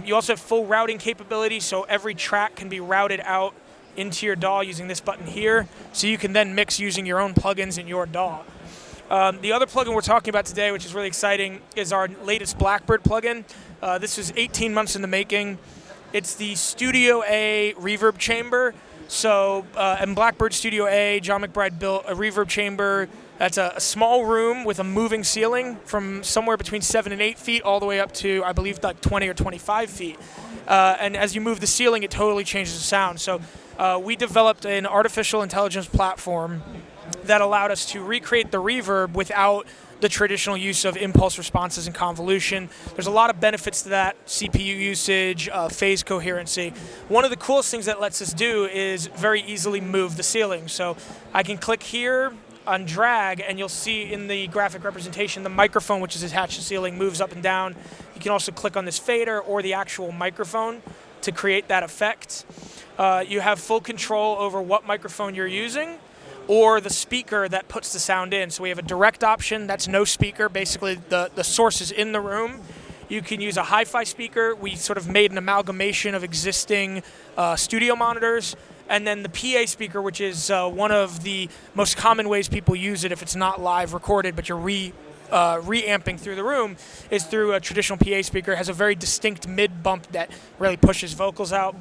You also have full routing capability, so every track can be routed out into your DAW using this button here, so you can then mix using your own plugins in your DAW. The other plugin we're talking about today, which is really exciting, is our latest Blackbird plugin. This was 18 months in the making. It's the Studio A reverb chamber. So in Blackbird Studio A, John McBride built a reverb chamber that's a small room with a moving ceiling from somewhere between 7 and 8 feet all the way up to, I believe, like 20 or 25 feet. And as you move the ceiling, it totally changes the sound. So we developed an artificial intelligence platform that allowed us to recreate the reverb without the traditional use of impulse responses and convolution. There's a lot of benefits to that: CPU usage, phase coherency. One of the coolest things that lets us do is very easily move the ceiling. So I can click here on drag, and you'll see in the graphic representation the microphone, which is attached to the ceiling, moves up and down. You can also click on this fader or the actual microphone to create that effect. You have full control over what microphone you're using, or the speaker that puts the sound in. So we have a direct option, that's no speaker. Basically, the source is in the room. You can use a hi-fi speaker. We sort of made an amalgamation of existing studio monitors, And then the PA speaker, which is one of the most common ways people use it if it's not live recorded, but you're reamping through the room, is through a traditional PA speaker. It has a very distinct mid bump that really pushes vocals out.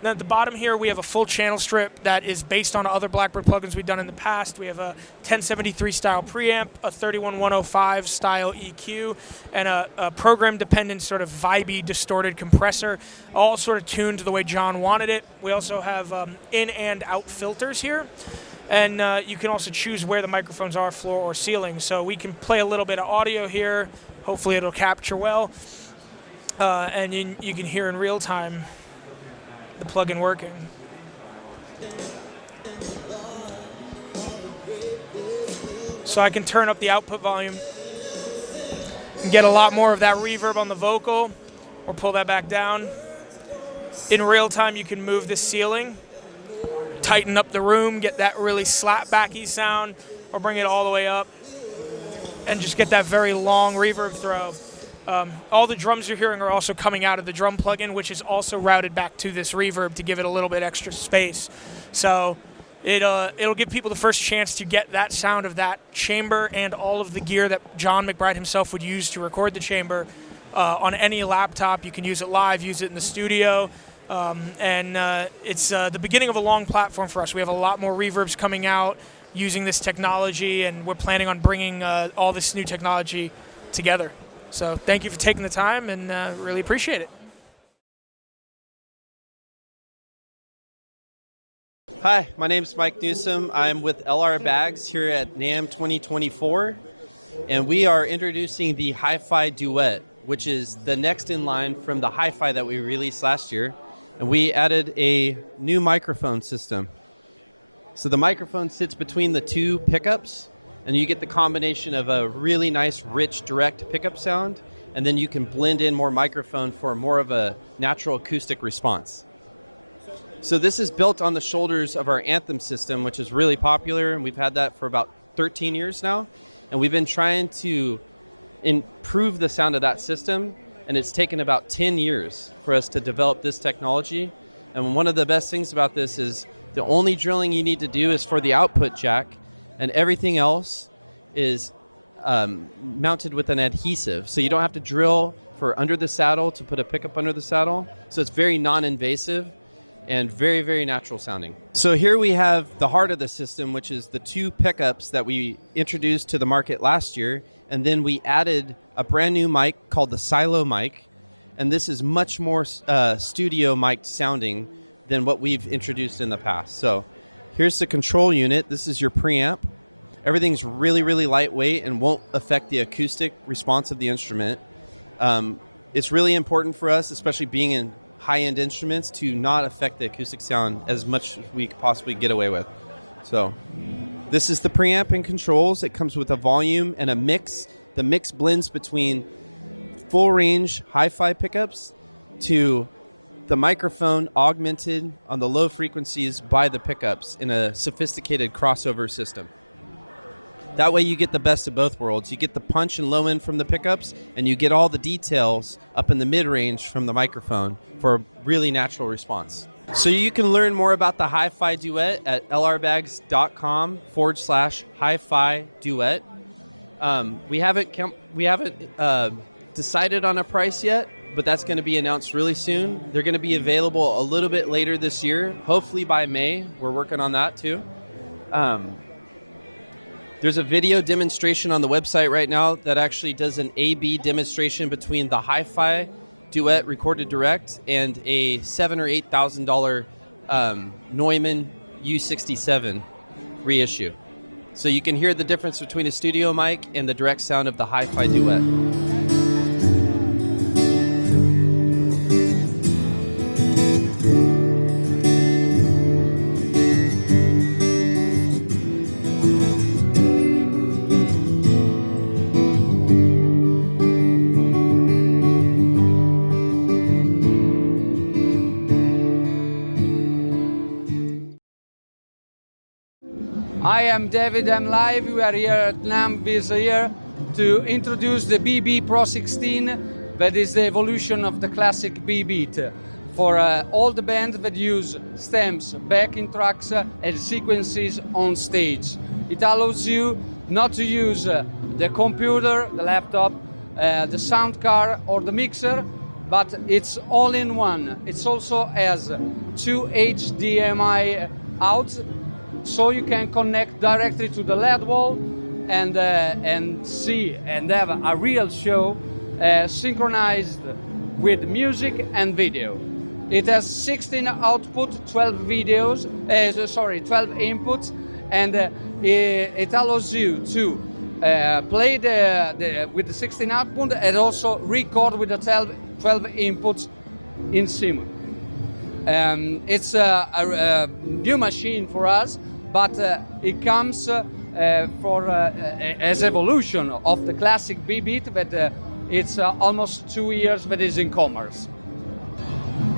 Then at the bottom here, we have a full channel strip that is based on other Blackbird plugins we've done in the past. We have a 1073 style preamp, a 31105 style EQ, and a program-dependent sort of vibey distorted compressor, all sort of tuned to the way John wanted it. We also have in and out filters here. And you can also choose where the microphones are, floor or ceiling. So we can play a little bit of audio here. Hopefully it'll capture well. And you can hear in real time the plugin working. So I can turn up the output volume and get a lot more of that reverb on the vocal, or pull that back down. In real time, you can move the ceiling, tighten up the room, get that really slap-backy sound, or bring it all the way up and just get that very long reverb throw. All the drums you're hearing are also coming out of the drum plugin, which is also routed back to this reverb to give it a little bit extra space. So it'll give people the first chance to get that sound of that chamber and all of the gear that John McBride himself would use to record the chamber on any laptop. You can use it live, use it in the studio. It's the beginning of a long platform for us. We have a lot more reverbs coming out using this technology, and we're planning on bringing all this new technology together. So thank you for taking the time, and really appreciate it. Hi, my name is Mike Newsom. I'm with LR Bags here at NAMM 2024, and we are introducing the Hi-Fi Duet, which is the next in line from the Hi-Fi that we released last year. And we added a new microphone system. So the microphone sits between the two pickups, and you get the combination of a really nice, rich, direct pickup sound, and then you can blend in more microphone for more of a natural acoustic response. So this is built on the shoulders of our Anthem system, which is really popular, and we've had that for about 13 years now. And we've been trying to improve the sound of that system, and it's taken about 10 years for us to develop this technology. And one of the best things about this is the only drilling you need to do is for the output jack, and everything else is mounted with an adhesive. So you don't have to drill for under the saddle to put a pickup under the saddle. So it's very non-invasive and very, very natural sounding. So here we have the heart of the system, which is the two pickups that we introduced to the market last year. And then we added a brand new mic called the Silo mic. And this is much more studio mic sounding than what we've introduced in the past. So here's the control unit. This is your preamp. Everything's really, really lightweight and won't affect the acoustic response of the instrument. It's really important for us, especially being in high-end instruments, to not affect the acoustic sound as much as we could possibly get away with. So this is the preamp and controls. It comes with a volume and a mix. The mix blends between full range hi-fi pickups to the microphone augmented on the low frequencies by the pickups in a sophisticated crossover system. That way you get the best of both worlds. You get the punch and low end from the pickups, and you get all the details up in the mid-range from the microphone for a really natural response. So you can learn more about the Hi-Fi Duet at lrbags.com/Hi-Fi Duet. We haven't decided on a price yet, but that's going to be announced really soon. They're going to be available a little bit later this year, hopefully by May. We're working on that too. There's a video demonstration on the website right now that actually does an A/B demonstration between the Hi-Fi Duet recorded direct and a $7,000 or $8,000 Neumann U67 reissue. So you can hear the difference between a studio mic and the direct sound of the Hi-Fi Duet. Hi, I'm David, I'm live. We are here at NAMM this year to introduce the BB Pro 16, that is the evolution of the classic B-Beat. for all the bands that use stems, backing tracks, and sequences on stage. It allows you not to use the computer, the laptop, the sound card, or the mixer, but it's all in one. It also has 2 HDMI out, so you can connect directly to the LED wall and see and have a real show synchronized with music and video. It has 16 output, 12 videos, 12 inputs, and it allows you to play with the 16 output and also record with the 12 inputs in sim. It's a new machine for us, but it comes as evolution of the classic B-Beat that it's almost 2 years that is in commerce.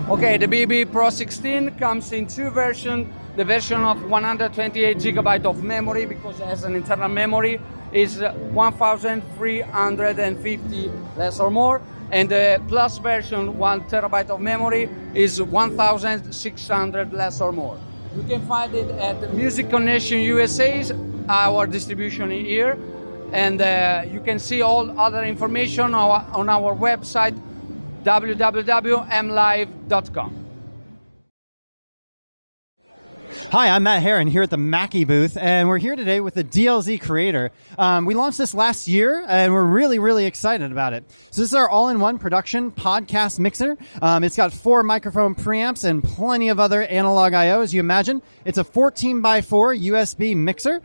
Okay, the BB Pro 16 comes in 2 versions. The version of 128 GB of memory, because it has an internal memory, is 1,350 less or more. And the Plus version, 1 TB of memory, is 1,600 less or more. You can find it at Music Connection USA's, our distribution here. And you can see all other information on our website, www.mlive.com. Hi, I'm Matt Heron here at the Mackie booth, and we're here today with the DLZ Creator. We launched this last year, and we're really excited about it. So this is our all-in-one production podcast mixer. It's got 4 microphone preamps and plenty of other analog I/O, as you imagine. It's a 14x4 USB mixer,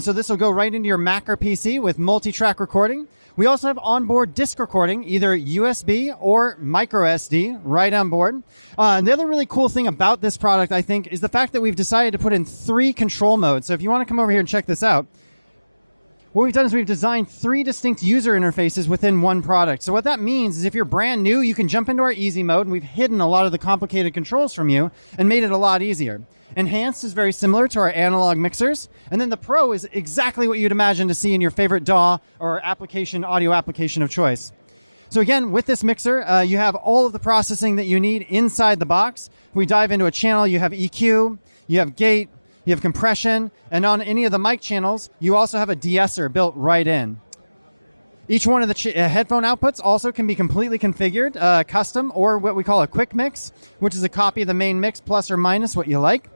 so this will go right into your Mac or PC with multi-track recording. We also have onboard disc recording, either USB or micro SD, right on board. The other really cool thing about this product, I think, is the fact that we've decided to put in 3 control modes. So if you want to come over here and check this out, what we've done is we've designed 3 distinct user interfaces within one product. So what that means is if you're brand new, you can jump into our easy mode, and we've hidden a lot of the complicated controls from you and made it a lot easier. Enhanced is very similar to our analog mixers, and then the Pro is exactly what you'd imagine to see in your favorite DAW or audio application of choice. So again, with this mixer, you have all of the processing that you need inside the box. If we dive into a channel, you have EQ, you have gate, you have compression, and on any of the mic channels, you also have a de-esser built right in. Each one of the headphone outputs also can be completely configured, custom, or what we call a quick mix, which is a copy of the main mix plus or minus what you like.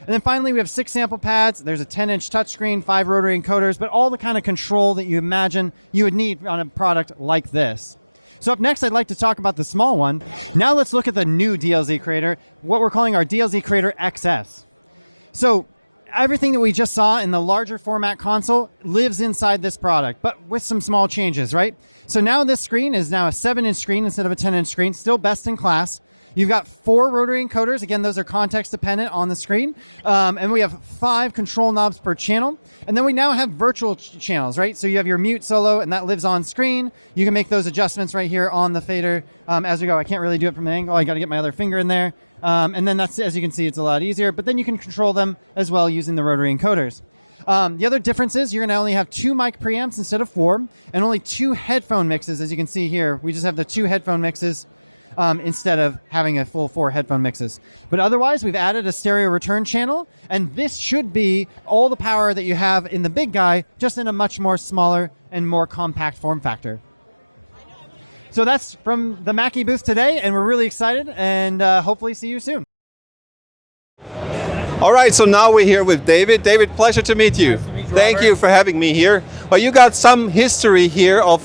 And then finally, we have 6 sample pads. There's a 10-inch touchscreen, 5 rotary encoders, but all the kind of control that you imagine you would need on a product like this. So up next, I'd like to talk about the small one. Now let's look at the new DLZ Creator, what we're calling our DLZ Creator XS. So everything that we just saw in the larger format console lives inside this product, but with some small changes, right? So now this screen is now a 7-inch screen instead of a 10-inch screen, still best in class. You've got 4 rotary encoders. Again, those are context dependent on the screen. And we have 5 control knobs per channel. And then we now have virtual channels, right? So you have your mute solo, and that lives on screen. You can make those adjustments right here on the fader as we go. I can't really do it from an angle. I got to get my other finger in there. And then that's, as you can see, it's a lot easier. But then you can control them as well using the rotary encoders. The other difference is you're going to only have 2 mic preamps instead of 4, and only 2 headphone mixes. As you can see here, we just have the 2 headphone mixes instead of having a full 4 headphone mixes. But otherwise, we've added a stereo return channel, and this should be all the power that you have in the big guy, just in a much more smaller and more compact form factor. So that's from the Mackie booth today, and we're really excited, and hopefully see you soon. All right, so now we're here with David. David, pleasure to meet you. Nice to meet you, Thank you for having me here. Well, you got some history here of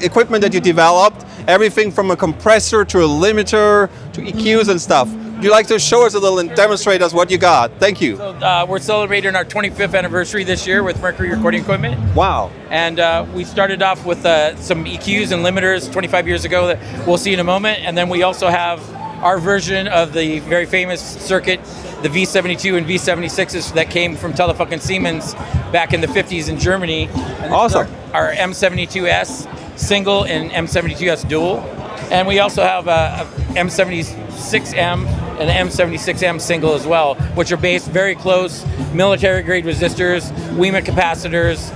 equipment that you developed, everything from a compressor to a limiter to EQs and stuff. Would you like to show us a little and demonstrate us what you got? Thank you. So, we're celebrating our 25th anniversary this year with Mercury Recording equipment. Wow. And we started off with some EQs and limiters 25 years ago that we'll see in a moment. And then we also have our version of the very famous circuit, the V72 and V76s that came from Telefunken Siemens back in the 50s in Germany. And awesome. Our M72S single and M72S dual. And we also have a M76M and an M76M single as well, which are based very close, military grade resistors, WEMA capacitors,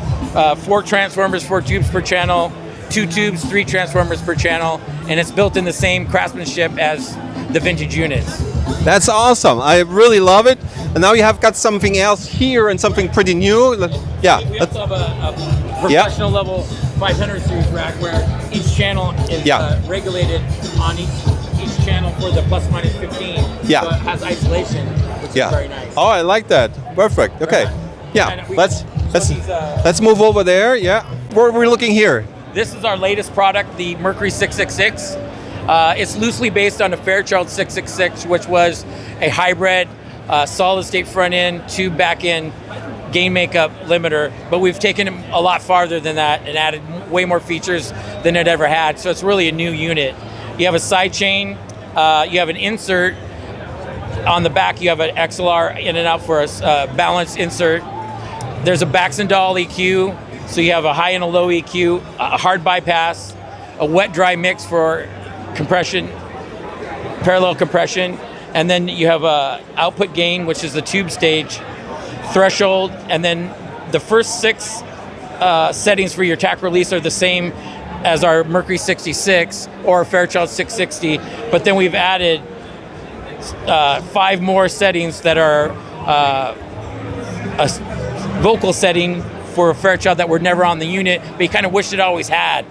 4 transformers, 4 tubes per channel, 2 tubes, 3 transformers per channel, and it's built in the same craftsmanship as the vintage units. That's awesome. I really love it. And now you have got something else here and something pretty new. Yeah. We also have a professional level 500 series rack where each channel is regulated on each channel for the plus minus 15. Yeah. So it has isolation, which is very nice. Oh, I like that. Perfect. Okay. Yeah. Let's move over there. Yeah. Where are we looking here? This is our latest product, the Mercury 666. It's loosely based on the Fairchild 666, which was a hybrid solid state front end, tube back end, gain makeup limiter, but we've taken it a lot farther than that and added way more features than it ever had. So it's really a new unit. You have a side chain, you have an insert. On the back, you have an XLR in and out for a balanced insert. There's a Baxendal EQ, so you have a high and a low EQ, a hard bypass, a wet-dry mix for compression, parallel compression, and then you have a output gain, which is the tube stage, threshold, and then the first 6 settings for your tack release are the same as our Mercury 66 or Fairchild 660, but then we've added 5 more settings that are a vocal setting for a Fairchild that were never on the unit, but you kind of wished it always had.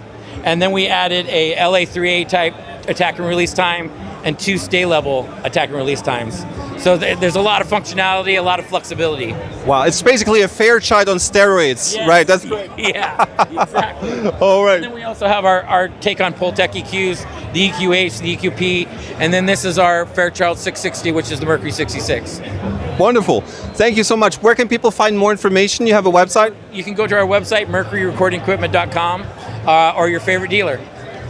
And then we added a LA3A type attack and release time and 2 stay level attack and release times. So there's a lot of functionality, a lot of flexibility. Wow, it's basically a Fairchild on steroids, right? That's yeah, exactly. All right. And then we also have our take on Pultec EQs, the EQH, the EQP, and then this is our Fairchild 660, which is the Mercury 66. Wonderful. Thank you so much. Where can people find more information? You have a website? You can go to our website, mercuryrecordingequipment.com, or your favorite dealer.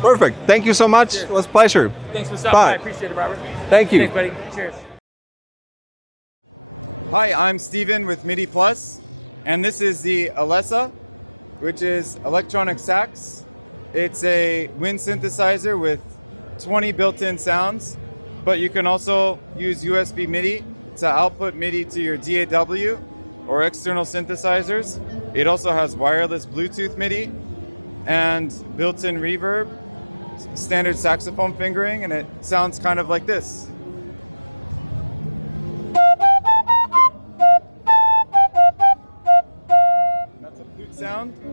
Perfect. Thank you so much. It was a pleasure. Thanks for stopping by. I appreciate it, Robert. Thank you. Thanks, buddy. Cheers. Hi, I'm Steven with MIDI Plus, and this is the Alessa, which is electronic sax. It's a wind synthesizer with 20 built-in sounds, but you can also use USB MIDI to output MIDI to your DAW or external synthesizers. It also has wireless Bluetooth MIDI and built-in reverb, standard saxophone fingering, and it sounds kind of like this.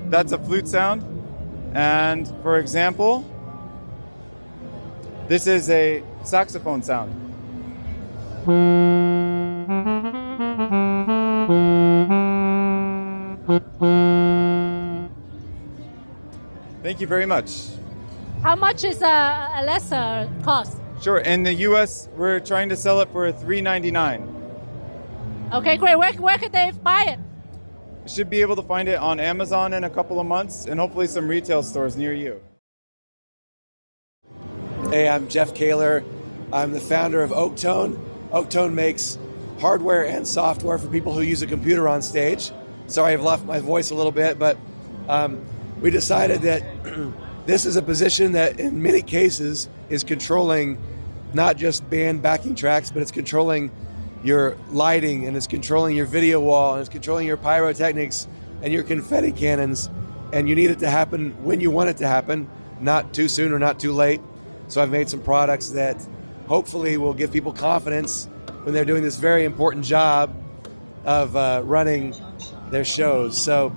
That's a flute sound. And for example, this is a saxophone sound. Thank you very much. How much is a lesser cost? Sure, in the US, we're trying to sell it for $399. Okay, great. Where could they buy it? You should be able to find it on Amazon in a couple of months and hopefully some retail stores near you. Hey, I'm Jeff Kaler. I'm the founder of Oaktone. Oaktone makes hardware and software for people who use a computer on stage. Sorry, I've left my voice a little bit, but we decided that this is a position that in many cases is controlling not just band backing tracks, but it's controlling your lighting, and it's controlling your video wall, and it's controlling your pyrotechnics and your confetti cannons, and you need it to happen when you want it to happen, not too soon or not too late. So I've made some products that hopefully will give people confidence when they're doing this very important job of running their shows. So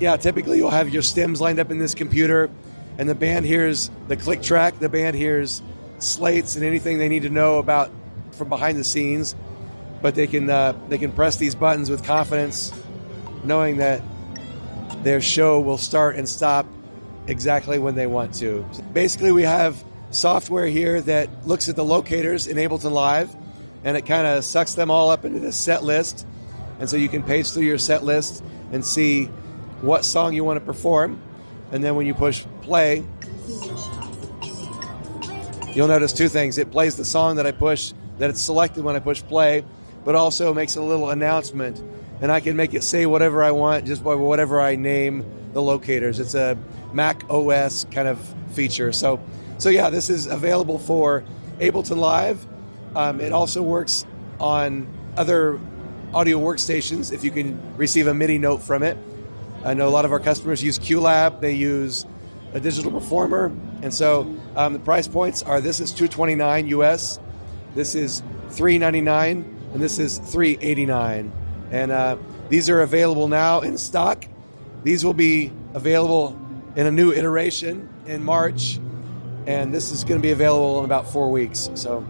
yeah, typically you'll have your stems lined up in this computer, and the band hears the click track, the band hears slates and anything they need to know about from behind the scenes, but they can press these buttons with confidence, knowing that their show will start and stop exactly when they want to. Basically, we have software here that looks at the locators in Ableton Live, and it kind of sucks them all up into this set list, and so you can page through your set list and see what song you want to perform, and then when you push play, you'll notice 2 things. It plays the song that it's selected when I push play, but also makes a little announcement, and I can make it say whatever I want just by whatever I name the locators. It's a Mac OS kind of feature. So yeah, this is available for Ableton Live. It also works on other audio workstations if you can receive a MIDI note from it. I know a lot of our customers use QLab, they use a digital performer, and so The price points are, this is $229 US, this is $399, and this is $389. And these are available now in stock. These will be available in a new iteration in March, and this is going to be available in about 4 weeks. So.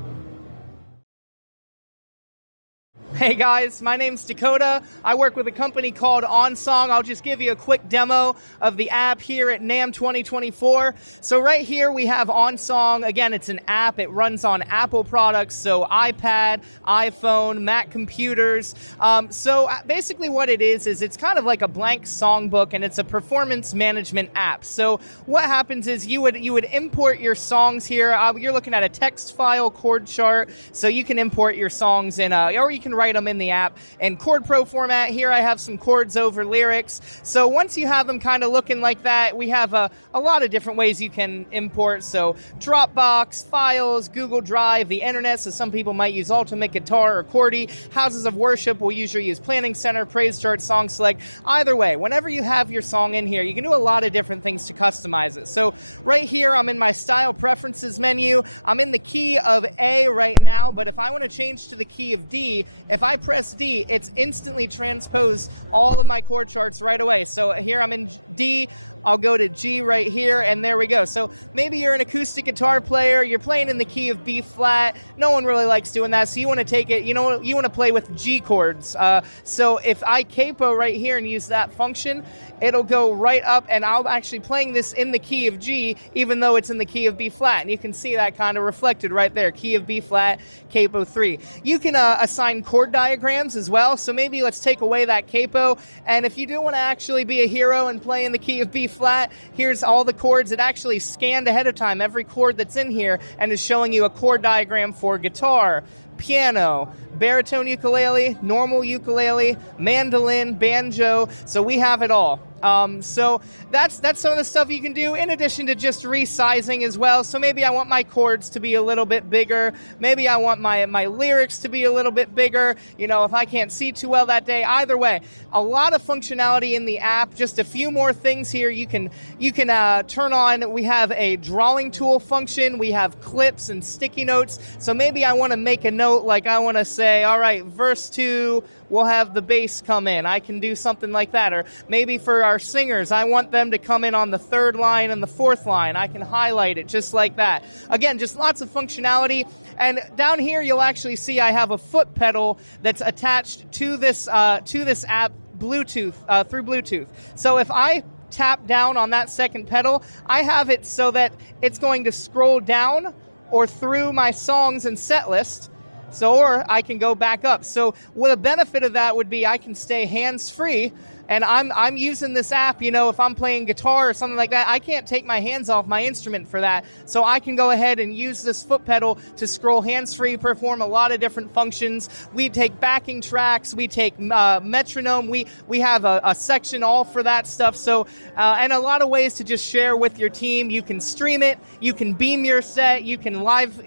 Hey guys, my name's Dakota. I work with a company called OnSong. I'll just give you a quick demo of the app here at NAMM 2024. So right here we have OnSong. Again, it's an app. It runs on Apple products, so iPad, iPhone, Mac computers. So basically what it is it's kind of like a blank songbook, and it's a performance management app. So what happens is you would import your songs here. You're looking at a text file chord chart, so you can import your songs in, or you can write them in the app in Chord Pro format. Here I have some chords over lyrics. So once you have them kind of looking like that, we have a lot of different ways you can import. So Dropbox, files, Google Drive, the internet. So some people might use Ultimate Guitar or Chordy. Houses of Worship will usually use Planning Center, Praise Chart, Song Select. Either way, whenever you have your song in here, you can do a lot of different things to customize it. So right here, I'm in my Style Preferences menu. I'm in the key of A right now, but if I want to change to the key of D, if I press D, it's instantly transposed all of my chord charts right away. So here I'm in D, I'll go to G right here, and there we go. So maybe you're an acoustic guitar player, you're playing in the key of B flat, no one really likes doing that, so you want to take it, you want to play with G chords. So if I capo right here and use that function, it'll go right up, and I'm actually playing this in the key of G, even though it's in the key of B flat, and you can see that kind of reflected right there, key of B flat, capo 3. You can assign chord diagrams as well, so maybe let's take away that capo, and if you do want to actually be a hero and play in the key of B flat, here's all the chords. It actually scanned ahead of time every chord that's in here and is showing you a chord diagram for guitar, piano, baritone ukulele, normal ukulele, mandolin, banjo, so we have it all. So that's some of the stuff you can do in addition to just resizing as well. So maybe I want my chords to be a little bit bigger. Maybe I want my lyrics to be a little bit bigger. If I can't see too well that day. Either way, a lot of functionality in the app. Just a few more things here you can turn on. We have a drawing tool function. We have clips and sticky notes. So maybe I want to make a note, like I want to say, all right, verse 2, we'll have the bass come in. I can do something like that. Or maybe for our singers, I want them to come in on the 3rd line and the 4th line. I can highlight it just like that. Again, just lots of functionality. And down here, you'll actually see I have a foot pedal that's attached to this app Bluetooth, through Bluetooth. So if I tap down on that second pedal, I have it so that it's going to scroll down or through my songs and set list. So, or I can go back up. So what a benefit of that would be I can stay hands-free, and I'm using this app, if I'm playing guitar or something like that, I can't take my hands off my instrument for that. So I can go ahead and use this foot pedal to scroll hands-free, perform a lot of different functions. We take backing tracks, we take metronome, we have a section all for that stuff. So, and a lot of ways to just share with your team. You can stream it, you can beam your set, you can live,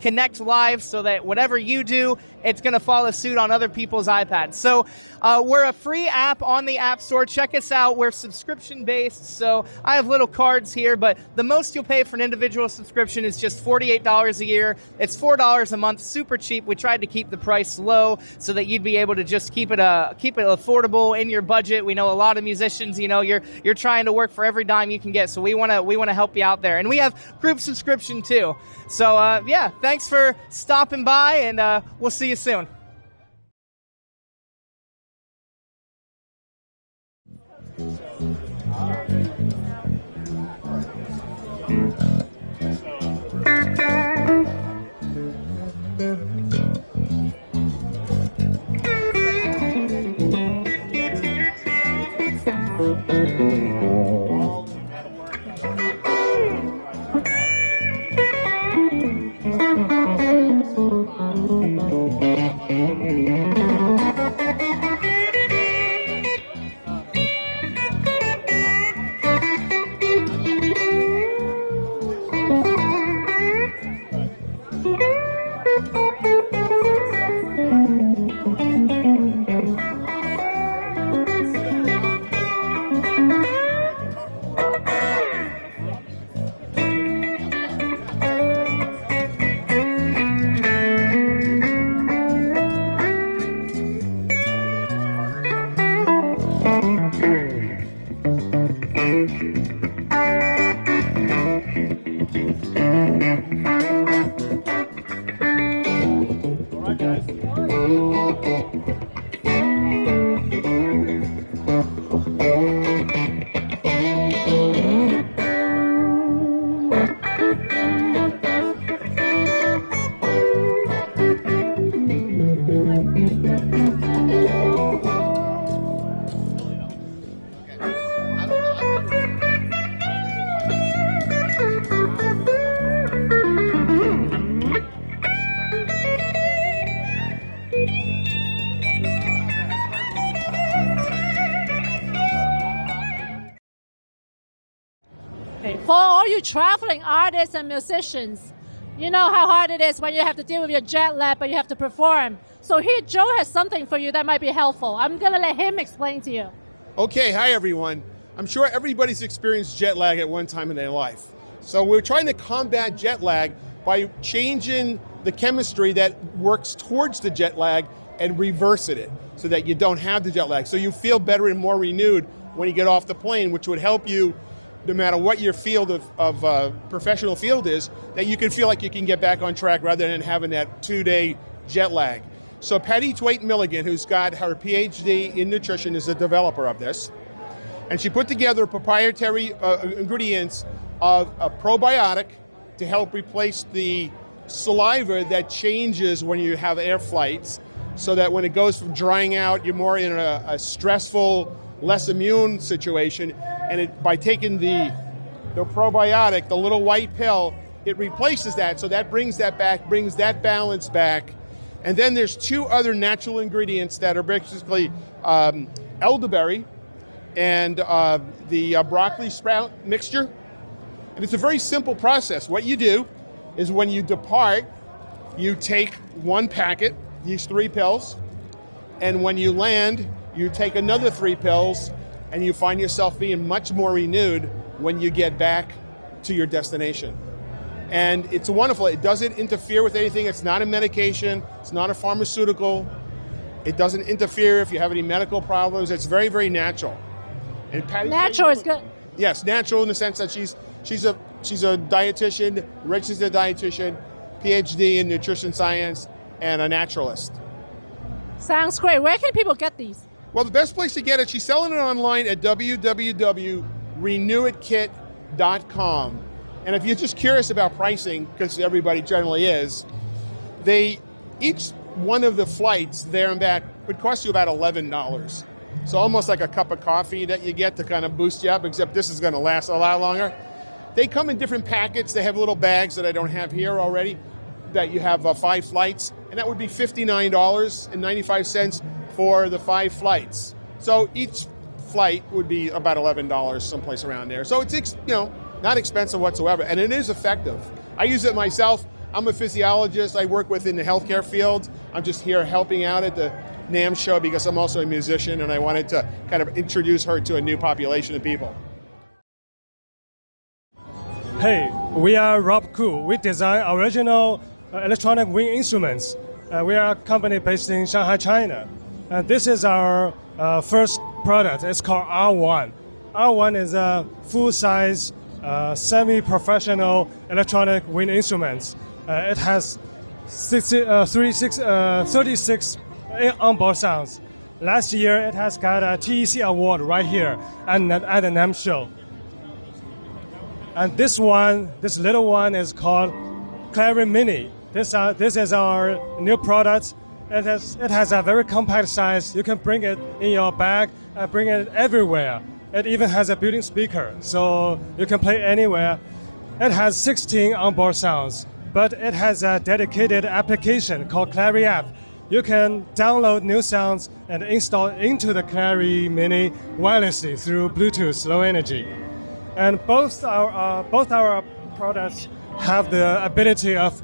connect live so that whatever you do, it's going to follow suit on other people's iPads. So we're a free app on the App Store. Check us out. We're subscription-based, so I have little cards here, but the most you'll pay for an individual subscription is just $48 a year. It's $4 a month, super cheap. We tried to keep the price low so that you'd be able to just keep it affordable in your budget. We know a lot of musicians, you're trying to work for every dime you can get, so we want to help you out there. And we have group subscription too. So yeah, thanks for stopping by, and we'll see you soon. Okay, for all you traveling artists and musicians, you know how hard it is when you have to deal with your jet lag, but you have to perform. So here, Joe has something for you that might be helpful. I'm gonna let him explain to you. Okay, hi everyone. I'm sure everybody's experienced jet lag at one time in their life. So we're trying to combat jet lag by changing the chemistry that works towards the jet lag and reversing it so that you don't have the jet lag. So you feel better and more renewed when you get off the plane, which would help you no matter what your field of professional field is, that you can feel like you can get back on track rather than having that 2-day jet lag. So Patty Twait-Milligan, who's got her PhD in nutrition, is the developer of this. And she put together proprietary ingredients of a probiotic to help replace the saliva that changes when you have air flights, so that when it goes from drying out, you're more in a stressful, less immune situation. And by taking the probiotic, the little white pill, it replaces that. So that brings that back, brings that balance back. And then there's 2 other natural ingredients that are basically elderberry and the broccoli sprout mixture. And it's a very simple process. What you do is when you depart, you take 1 packet, these 3 pills, and when you land, you take another 3 pills, and you find yourself being much more renewed when you get back to your destination. And it's wonderful. It doesn't interfere with anything. It's not a medication. It's not a pharmaceutical. It doesn't interfere if you have any medical problems. It's very, very natural. And Patty, Natural is good. yes, natural in the sense that she's a dietitian, registered dietitian, PhD in nutrition science, and a naturalist. Sounds great. Where can people get these? Well, the best place to get it, she's selling it online at www.renewitKit.com. And if you're just curious about pricing, because everybody generally is, each one of the flights there and back would cost you about $11. So almost like a cup of coffee that you get to kind of boost you up, except this is going to last a lot longer. They come in different packets. They have little bags that I don't have here already, that you have 5 flights, and that would be $59.95 for the 5 flights. So each flight would be about $11, someplace around there. So it's not expensive whatsoever, and it is effective. I use it myself. I'm a physiologist. I work within the healthcare field. I'm just here helping out at the Namm show because I'm also a musician, and I wanted to kind of introduce her to a new population of people. Hey, we are Rob Koo. We design original electronic wind instruments. We are a company based in Shanghai, China. And this is our first product. It's called R1. R1 is a full-size, semi-professional electronic wind instrument. It has 36 onboard sounds. Last year, it has got a TEC award right here at the Namm show. And this little one is called Clary Mini. This is our new product. It has a very compact size. You can bring it in your bag and bring it everywhere. It even has a built-in speaker, so you can play anywhere. It has 16 onboard sounds, but it has a dedicated application called Clary app. You can download new sounds and install into the Clary Mini wirelessly through Bluetooth Low Energy. And both our products have the ability of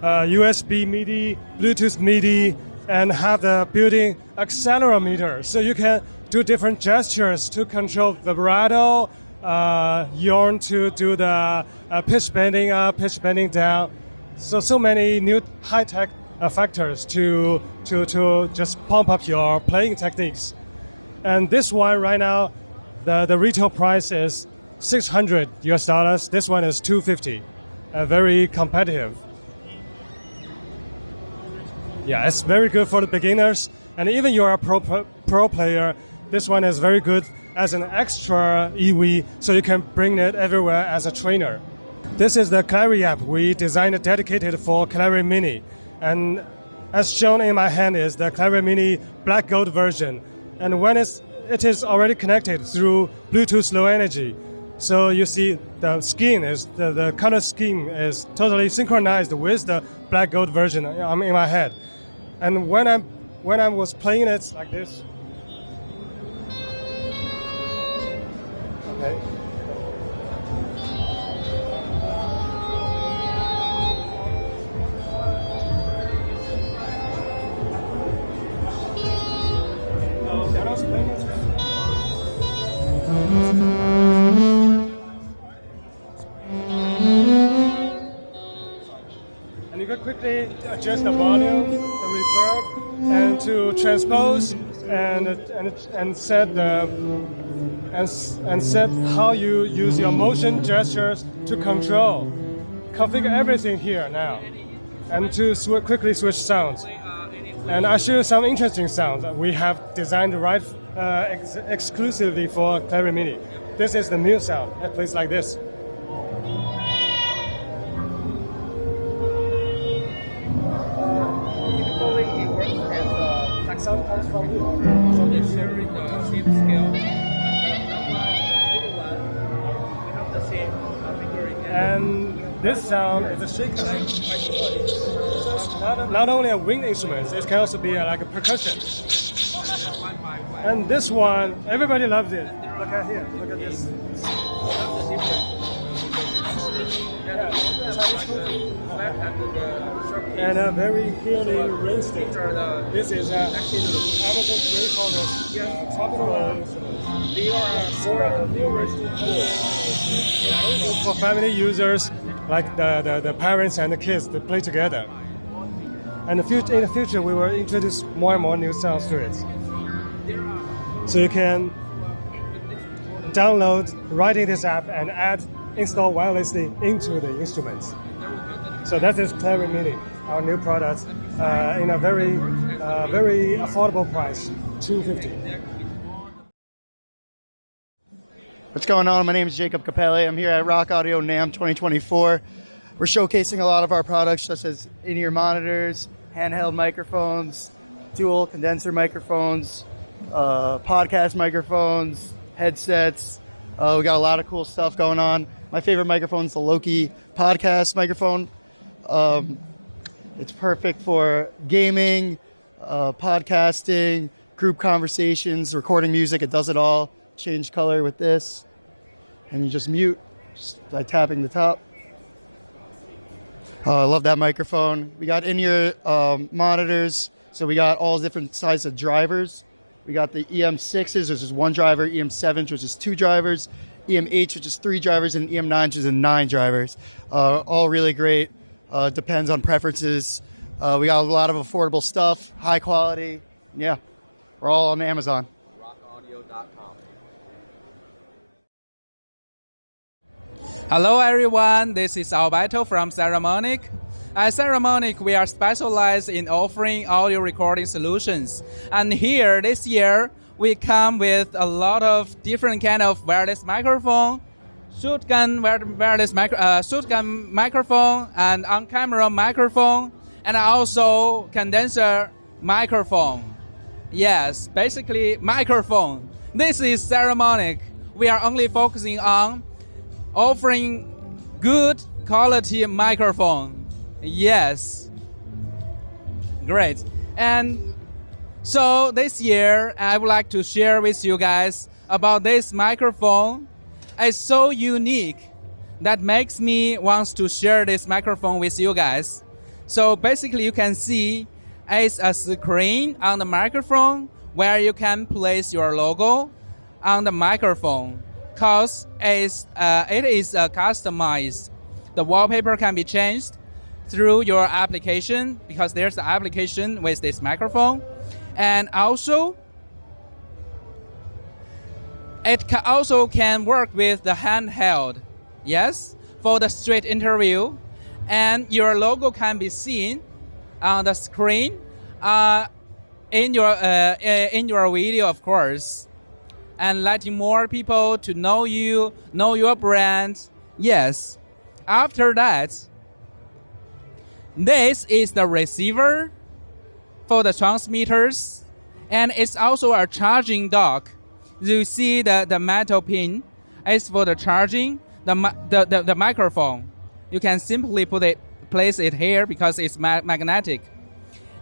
USB MIDI, Bluetooth MIDI, and have the built-in accelerometer, so you can do different gestures to control vibrato, yawn to do the pitch bending up, pitch bending down. So many new high-tech factors to just pump up your playing techniques. And this one right now, The retail price is $600. This one is $250. Very competitive. Yeah, it's very good for the beginners, and even you're a pro player, this one is very good as an extra EV, so you can bring it everywhere as a trainer. This is the Clary app. We designed it dedicated for Clary Mini, and as shown in my hand is the Clary Mini Black Gold version, and when it is already connected through Bluetooth Low Energy. So you see the skin is the color scheme is totally synchronized with the Black Gold version in my head. And when I was playing it like this, okay. When I was playing it. And you can quickly adjust the volume, the reverb, and to transpose and set how you use your motion gestures to control. Configure everything here now, and to quickly switch sounds. And I show you some interesting sounds that we have designed right exclusively for Clary Mini. This is the Mew sound. It plays like this. Typically, it works as sound comes from here. So they share in the same scale. And this sound is a shaker. Not only a wind instrument, it can also be like a percussion. And this one, everybody loves it. Look at here, look at this. And a very healing rain stick. This is Amazon rainforest tropical instrument. For family users, like the parents and the kids, they play together. And in the future, we will introduce more and more new sounds to it. So you can download right in this app and install wirelessly into the instruments. So that is Clary Mini, our new product, in a very affordable price, $250. What's going on? My name is Jacob Capelli. I'm here at Rock Audio Namm 2024. We're showcasing a lot of our products, such as in-ear monitors, handheld microphones, dual condenser microphones, podcast microphones, headsets. We got a lot of cool stuff going on. My favorite microphone is the Loki podcast microphone. It's perfect for gaming, podcasting, group conversations, recording music. It does it all. Change color with this, and you just mute just by tapping the top. I love that microphone. We got in-ear monitors, so we got all different sizes of drivers. We got the EM6s, which is one driver, EM7s, which is two drivers, EM8, which is three drivers, and EM9s, which is 9 drivers. All really great. Depends on preferences. We got a lot of affordable stuff, high quality. Yeah, we're all on Amazon. rockaudio.com. Hello everyone, this is Alberto from Ceramonic. At Ceramonic, we are specialized in offering audio recording solutions. And here, this year, we come with a lot of different kind of wireless microphone, shotgun microphone, and on-camera microphone, and also condenser microphone. Yes, basically microphone. This is Ceramonic. We are only focusing on offering good quality microphone. Yes. Great. And so this year, I would like to share with you guys about this microphone. It's so unique that makes me want to share this microphone with you guys. So basically you can see it's a screen on the microphone where you can place your logo on the microphone. Because it is customized. The wallpaper can be changed through your application because there's the application with this microphone. And also, It also can work with the handheld, yes, for the straight interview, and your logo can be seen on the screen in your video, of course, and letting more people to know you, know your brand. Yes. After that, this is the receiver for the transmitters, and it's also a charging dock. You see the metal pin is for the charging the microphone. You can simply place it here because it's magnetic,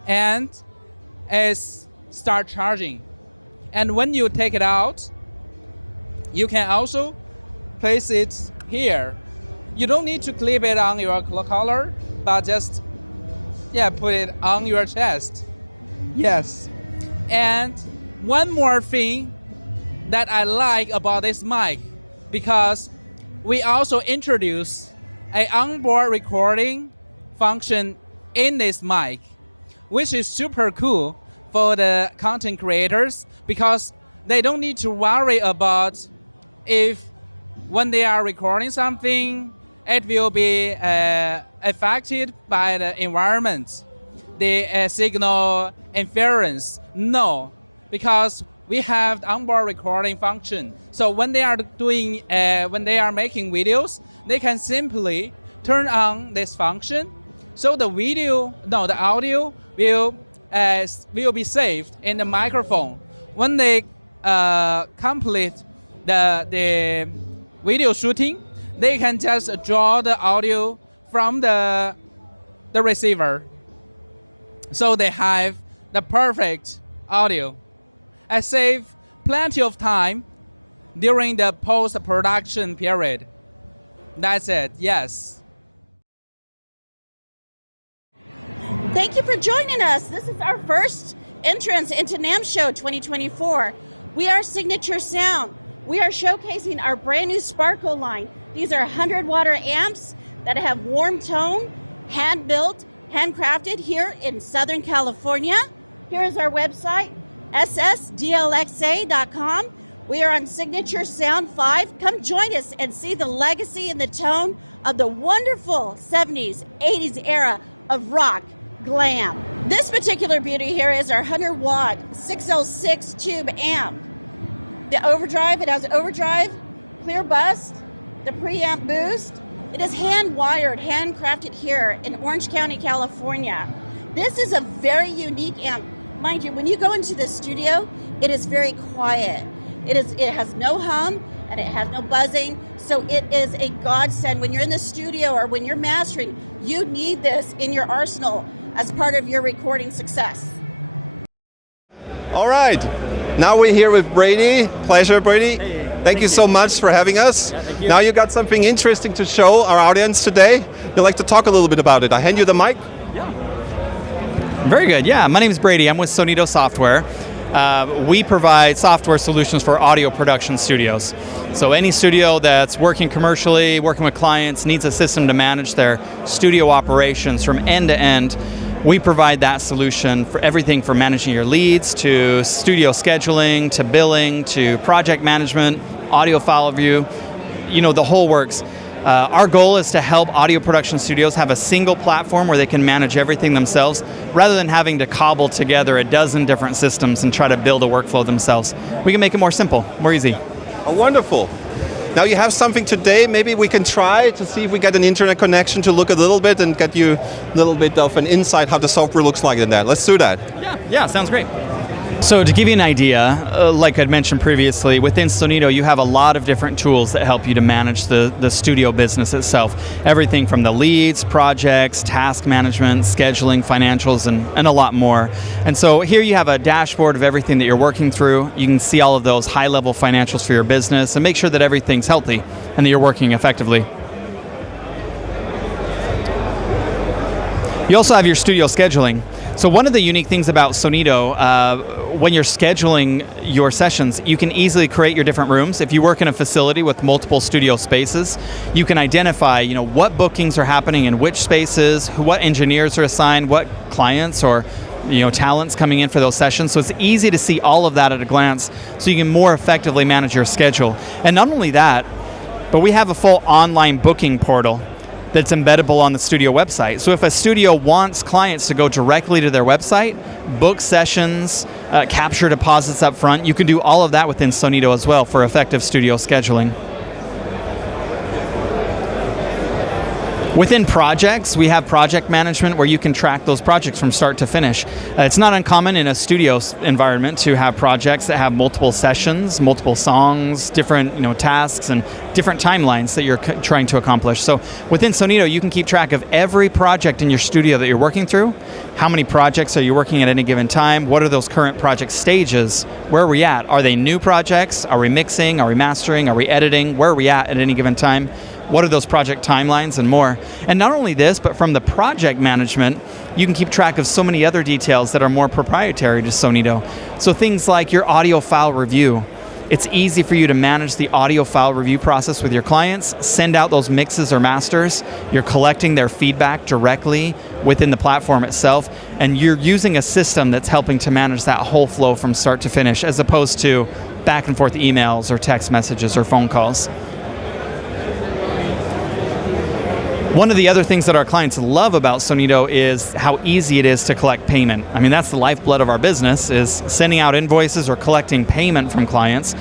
and it's start charging. And when you take it out, you can also place it here. You don't need to clip it on your collar, but just put it on your chest. Yes. And one more thing that I like about this mic, because we also introduce an onboard recording function in this mic, which is super cool for the content creators, because they don't need to worry about if when they are recording something, it will be affected by the environment, the signal interference. No, because we have the onboard recording function. So when they are making videos, they can simply turn on this function. So the audio will be saved in the microphone. When they complete the video shooting, they can just draw the audio from the receiver. So they have the perfect audio. I save plenty of time during the post-production period. That's it, yes. Thank you for joining us. This is our first entrance into Namm Show 2024. We are Signature Sound. We are showcasing our brand new Sparkle line. These are 100-watt amps that have warm tone, hand-built, handcrafted here in Southern California. Here is our website, ssdlxa.com. We are on Signature Sound 5. Come join us and see the legacy and the tone of the wonderful 70s, 80s era of rock, glam. This particular beauty here is our 100-watt 6L6 tube amp. The overdrive, it has overdrive, clear bust, the preamp boost. It is hand-wired, handcrafted here in Orange County, California. This is a very unique amp. Mind you, when you go into the studio, it is very quiet. It has no hum and it has no buzzing, so it is a godsend. When you're in the studio or when you're mastering, you need this in your arsenal as part of your recording success. All right, now we're here with Brady. Pleasure, Brady. Thank you so much for having us. You. Now you got something interesting to show our audience today. You'd like to talk a little bit about it. I hand you the mic. Very good. Yeah, my name is Brady. I'm with Sonito Software. We provide software solutions for audio production studios. So any studio that's working commercially, working with clients, needs a system to manage their studio operations from end to end, we provide that solution for everything from managing your leads to studio scheduling to billing to project management, audio file review, the whole works. Our goal is to help audio production studios have a single platform where they can manage everything themselves rather than having to cobble together a dozen different systems and try to build a workflow themselves. We can make it more simple, more easy. Oh, wonderful. Now you have something today. Maybe we can try to see if we get an internet connection to look a little bit and get you a little bit of an insight how the software looks like in that. Let's do that. Yeah, sounds great. So to give you an idea, like I'd mentioned previously, within Sonito you have a lot of different tools that help you to manage the studio business itself. Everything from the leads, projects, task management, scheduling, financials, and a lot more. And so here you have a dashboard of everything that you're working through. You can see all of those high-level financials for your business and make sure that everything's healthy and that you're working effectively. You also have your studio scheduling. So one of the unique things about Sonito, when you're scheduling your sessions, you can easily create your different rooms. If you work in a facility with multiple studio spaces, you can identify, what bookings are happening in which spaces, what engineers are assigned, what clients or talents coming in for those sessions. So it's easy to see all of that at a glance, so you can more effectively manage your schedule. And not only that, but we have a full online booking portal that's embeddable on the studio website. So if a studio wants clients to go directly to their website, book sessions, capture deposits up front, you can do all of that within Sonito as well for effective studio scheduling. Within projects, we have project management where you can track those projects from start to finish. It's not uncommon in a studio environment to have projects that have multiple sessions, multiple songs, different tasks, and different timelines that you're trying to accomplish. So within Sonito, you can keep track of every project in your studio that you're working through. How many projects are you working at any given time? What are those current project stages? Where are we at? Are they new projects? Are we mixing? Are we mastering? Are we editing? Where are we at any given time? What are those project timelines and more? And not only this, but from the project management, you can keep track of so many other details that are more proprietary to Sonito. So things like your audio file review. It's easy for you to manage the audio file review process with your clients, send out those mixes or masters. You're collecting their feedback directly within the platform itself, and you're using a system that's helping to manage that whole flow from start to finish, as opposed to back and forth emails or text messages or phone calls. One of the other things that our clients love about Sonito is how easy it is to collect payment. I mean, that's the lifeblood of our business, is sending out invoices or collecting payment from clients.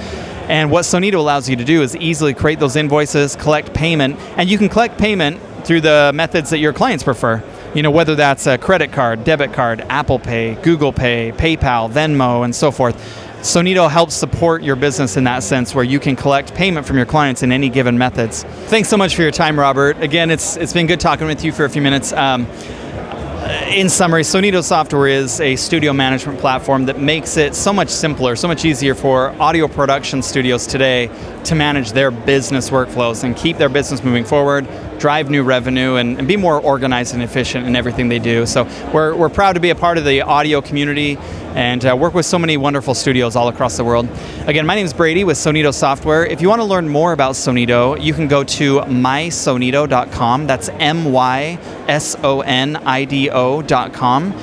And what Sonito allows you to do is easily create those invoices, collect payment, and you can collect payment through the methods that your clients prefer. Whether that's a credit card, debit card, Apple Pay, Google Pay, PayPal, Venmo, and so forth. Sonito helps support your business in that sense, where you can collect payment from your clients in any given methods. Thanks so much for your time, Robert. Again, it's been good talking with you for a few minutes. In summary, Sonito software is a studio management platform that makes it so much simpler, so much easier for audio production studios today to manage their business workflows and keep their business moving forward, drive new revenue, and be more organized and efficient in everything they do. So we're proud to be a part of the audio community and work with so many wonderful studios all across the world. Again, my name is Brady with Sonito Software. If you want to learn more about Sonito, you can go to mysonito.com. That's mysonido.com.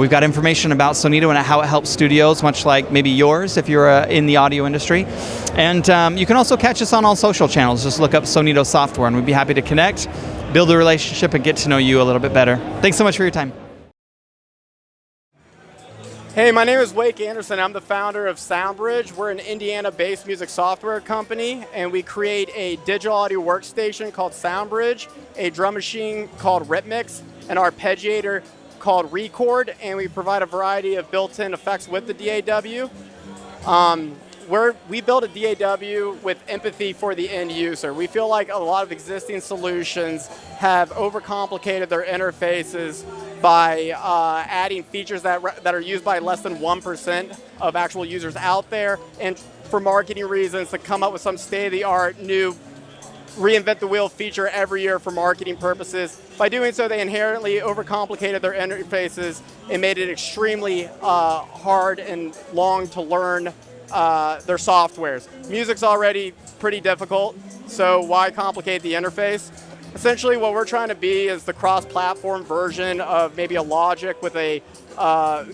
We've got information about Sonito and how it helps studios, much like maybe yours if you're in the audio industry. And you can also catch us on all social channels. Just look up Sonito Software, and we'd be happy to connect, build a relationship, and get to know you a little bit better. Thanks so much for your time. Hey, my name is Wake Anderson. I'm the founder of Soundbridge. We're an Indiana-based music software company, and we create a digital audio workstation called Soundbridge, a drum machine called Rhythmix, an arpeggiator called Record, and we provide a variety of built-in effects with the DAW. We built a DAW with empathy for the end user. We feel like a lot of existing solutions have overcomplicated their interfaces by adding features that are used by less than 1% of actual users out there, and for marketing reasons to come up with some state-of-the-art new reinvent the wheel feature every year for marketing purposes. By doing so, they inherently overcomplicated their interfaces and made it extremely hard and long to learn their softwares. Music's already pretty difficult, so why complicate the interface? Essentially, what we're trying to be is the cross-platform version of maybe a Logic with a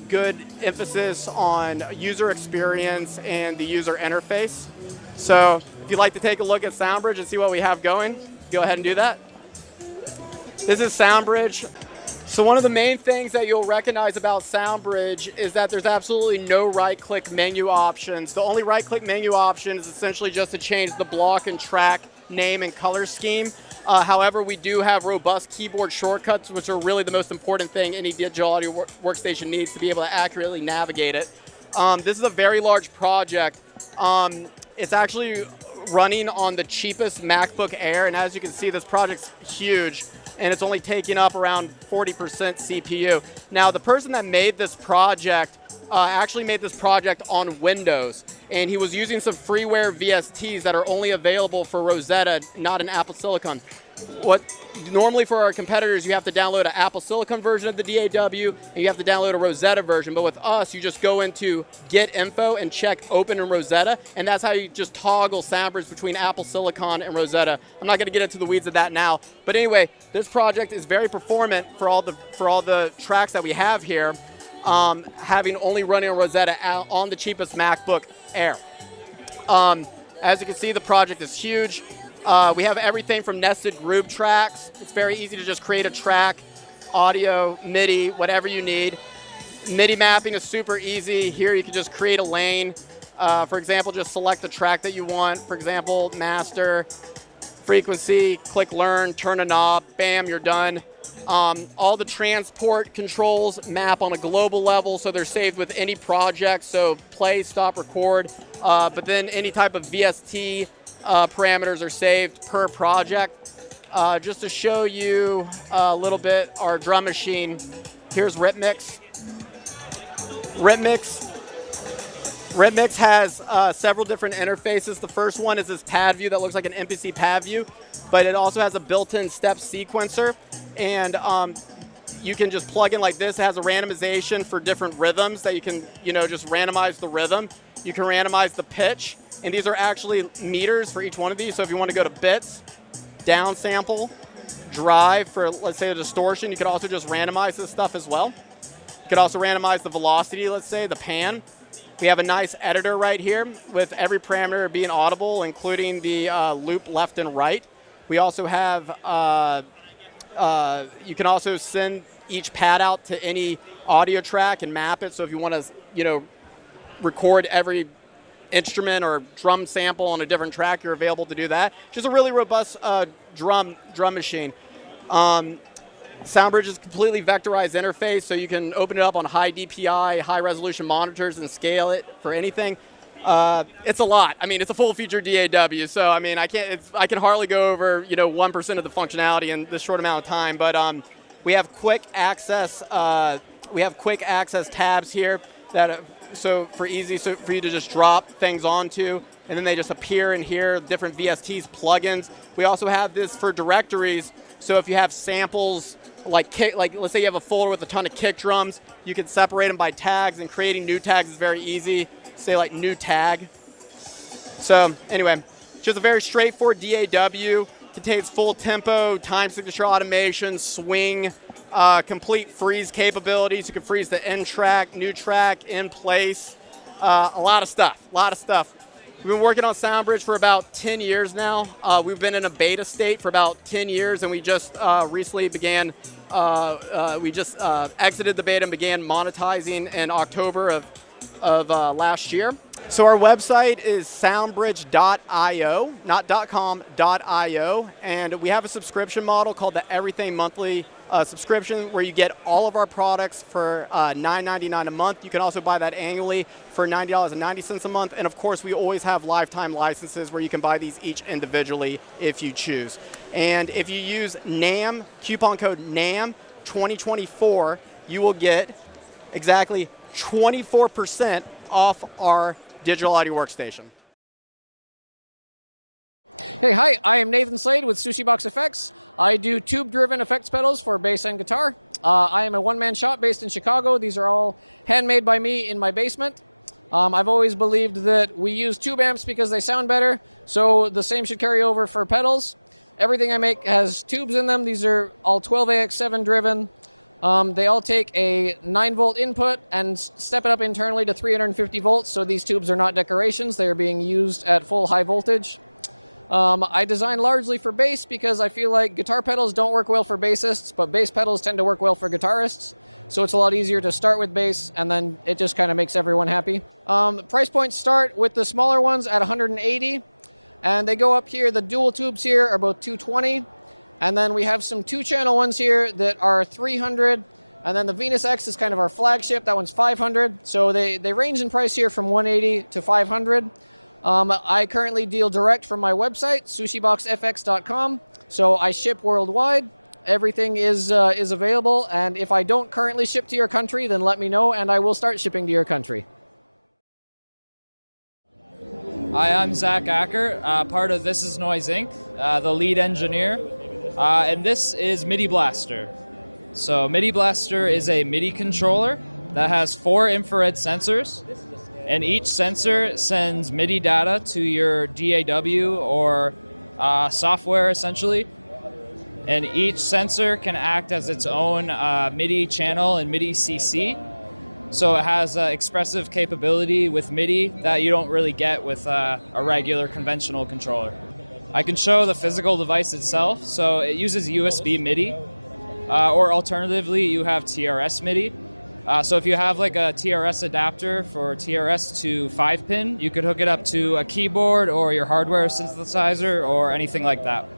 good emphasis on user experience and the user interface. So if you'd like to take a look at Soundbridge and see what we have going, go ahead and do that. This is Soundbridge. So one of the main things that you'll recognize about Soundbridge is that there's absolutely no right-click menu options. The only right-click menu option is essentially just to change the block and track name and color scheme. However, we do have robust keyboard shortcuts, which are really the most important thing any digital audio workstation needs to be able to accurately navigate it. This is a very large project. It's actually running on the cheapest MacBook Air, and as you can see, this project's huge, and it's only taking up around 40% CPU. Now, the person that made this project actually made this project on Windows, and he was using some freeware VSTs that are only available for Rosetta, not an Apple Silicon. What normally for our competitors, you have to download an Apple Silicon version of the DAW, and you have to download a Rosetta version. But with us, you just go into Get Info and check Open in Rosetta, and that's how you just toggle Soundbridge between Apple Silicon and Rosetta. I'm not going to get into the weeds of that now, but anyway, this project is very performant for all the tracks that we have here. having only running on Rosetta on the cheapest MacBook Air. As you can see, the project is huge. We have everything from nested groove tracks. It's very easy to just create a track, audio, MIDI, whatever you need. MIDI mapping is super easy. Here you can just create a lane. For example, just select the track that you want. For example, master, frequency, click learn, turn a knob, bam, you're done. All the transport controls map on a global level, so they're saved with any project, so play, stop, record. But then any type of VST parameters are saved per project. Just to show you a little bit, our drum machine, here's Rhythmix. Rhythmix has several different interfaces. The first one is this pad view that looks like an MPC pad view, but it also has a built-in step sequencer. And you can just plug in like this. It has a randomization for different rhythms that you can, just randomize the rhythm. You can randomize the pitch. And these are actually meters for each one of these. So if you want to go to bits, down sample, drive for, let's say, a distortion, you could also just randomize this stuff as well. You could also randomize the velocity, let's say, the pan. We have a nice editor right here with every parameter being audible, including the loop left and right. We also have, you can also send each pad out to any audio track and map it. So if you want to, record every instrument or drum sample on a different track, you're available to do that. Just a really robust drum machine. Soundbridge is a completely vectorized interface, so you can open it up on high DPI, high resolution monitors and scale it for anything. It's a lot. I mean, it's a full-featured DAW, so I mean, I can hardly go over 1% of the functionality in this short amount of time. But we have quick access. We have quick access tabs here that so for you to just drop things onto, and then they just appear in here. Different VSTs, plugins. We also have this for directories. So if you have samples like let's say you have a folder with a ton of kick drums, you can separate them by tags, and creating new tags is very easy. Say like new tag. So anyway, just a very straightforward DAW. Contains full tempo, time signature automation, swing, complete freeze capabilities. You can freeze the end track, new track, in place. A lot of stuff. We've been working on Soundbridge for about 10 years now. We've been in a beta state for about 10 years, and we just recently began, exited the beta and began monetizing in October of last year. So our website is soundbridge.io, not .com, .io, and we have a subscription model called the Everything Monthly subscription, where you get all of our products for $9.99 a month. You can also buy that annually for $90.90 a month. And of course, we always have lifetime licenses where you can buy these each individually if you choose. And if you use Namm, coupon code NAMM 2024, you will get exactly 24% off our digital audio workstation. Hey, hi, I am Nathan Slade with Sushi Box Effects. I do tube-driven effects pedals for bass and guitar. I am a one-man shop based in Chicago. These are all handmade by me in my basement. I've always believed that we use tube amps because they sound better, so the same should carry over for pedals. Everything I make has tubes in them. These are all 12AX7 driven. They all take a 9-volt input and step it up internally to 350 volts, so these tubes are not decorations. They are being used at full high voltage. I design largely for bass because I feel like guitar pedals don't work well for bassists, but bass pedals tend to work well for guitarists. So it's a lot easier to start with bass, and then it just kind of makes everyone happy. Price points start with the smaller ones at $180, and they go up here. The dual tubes here are both $220, and then we have some 2-channel ones here that are $300, and then the Venus X is kind of our flagship. That one's $500. So they range in price here from $180 to $500. I currently deal direct from my website, sushiboxfx.com, so I ship worldwide. Everything is available, and if I don't currently ship to your country, then let me know, and I will start shipping to your country. Hi, I'm Zach Acker, part of This Is Noise Inc., the lead engineer, and this is MIDI Blaster. So MIDI Blaster is a MIDI controller that has 4 infrared sensors, and each sensor sends MIDI data to your DAW or software, essentially. And each sensor can act as its own MIDI channel and MIDI CC. So it has expressive capability with MIDI that you don't really get with a regular conventional controller. I can show the physical device itself. So it uses USB MIDI, or alternatively, you have TRS MIDI. So if you have like a TRS adapter for TRS to 5-pin, you could hook it up to a keyboard or your hardware synthesizer or anything like that.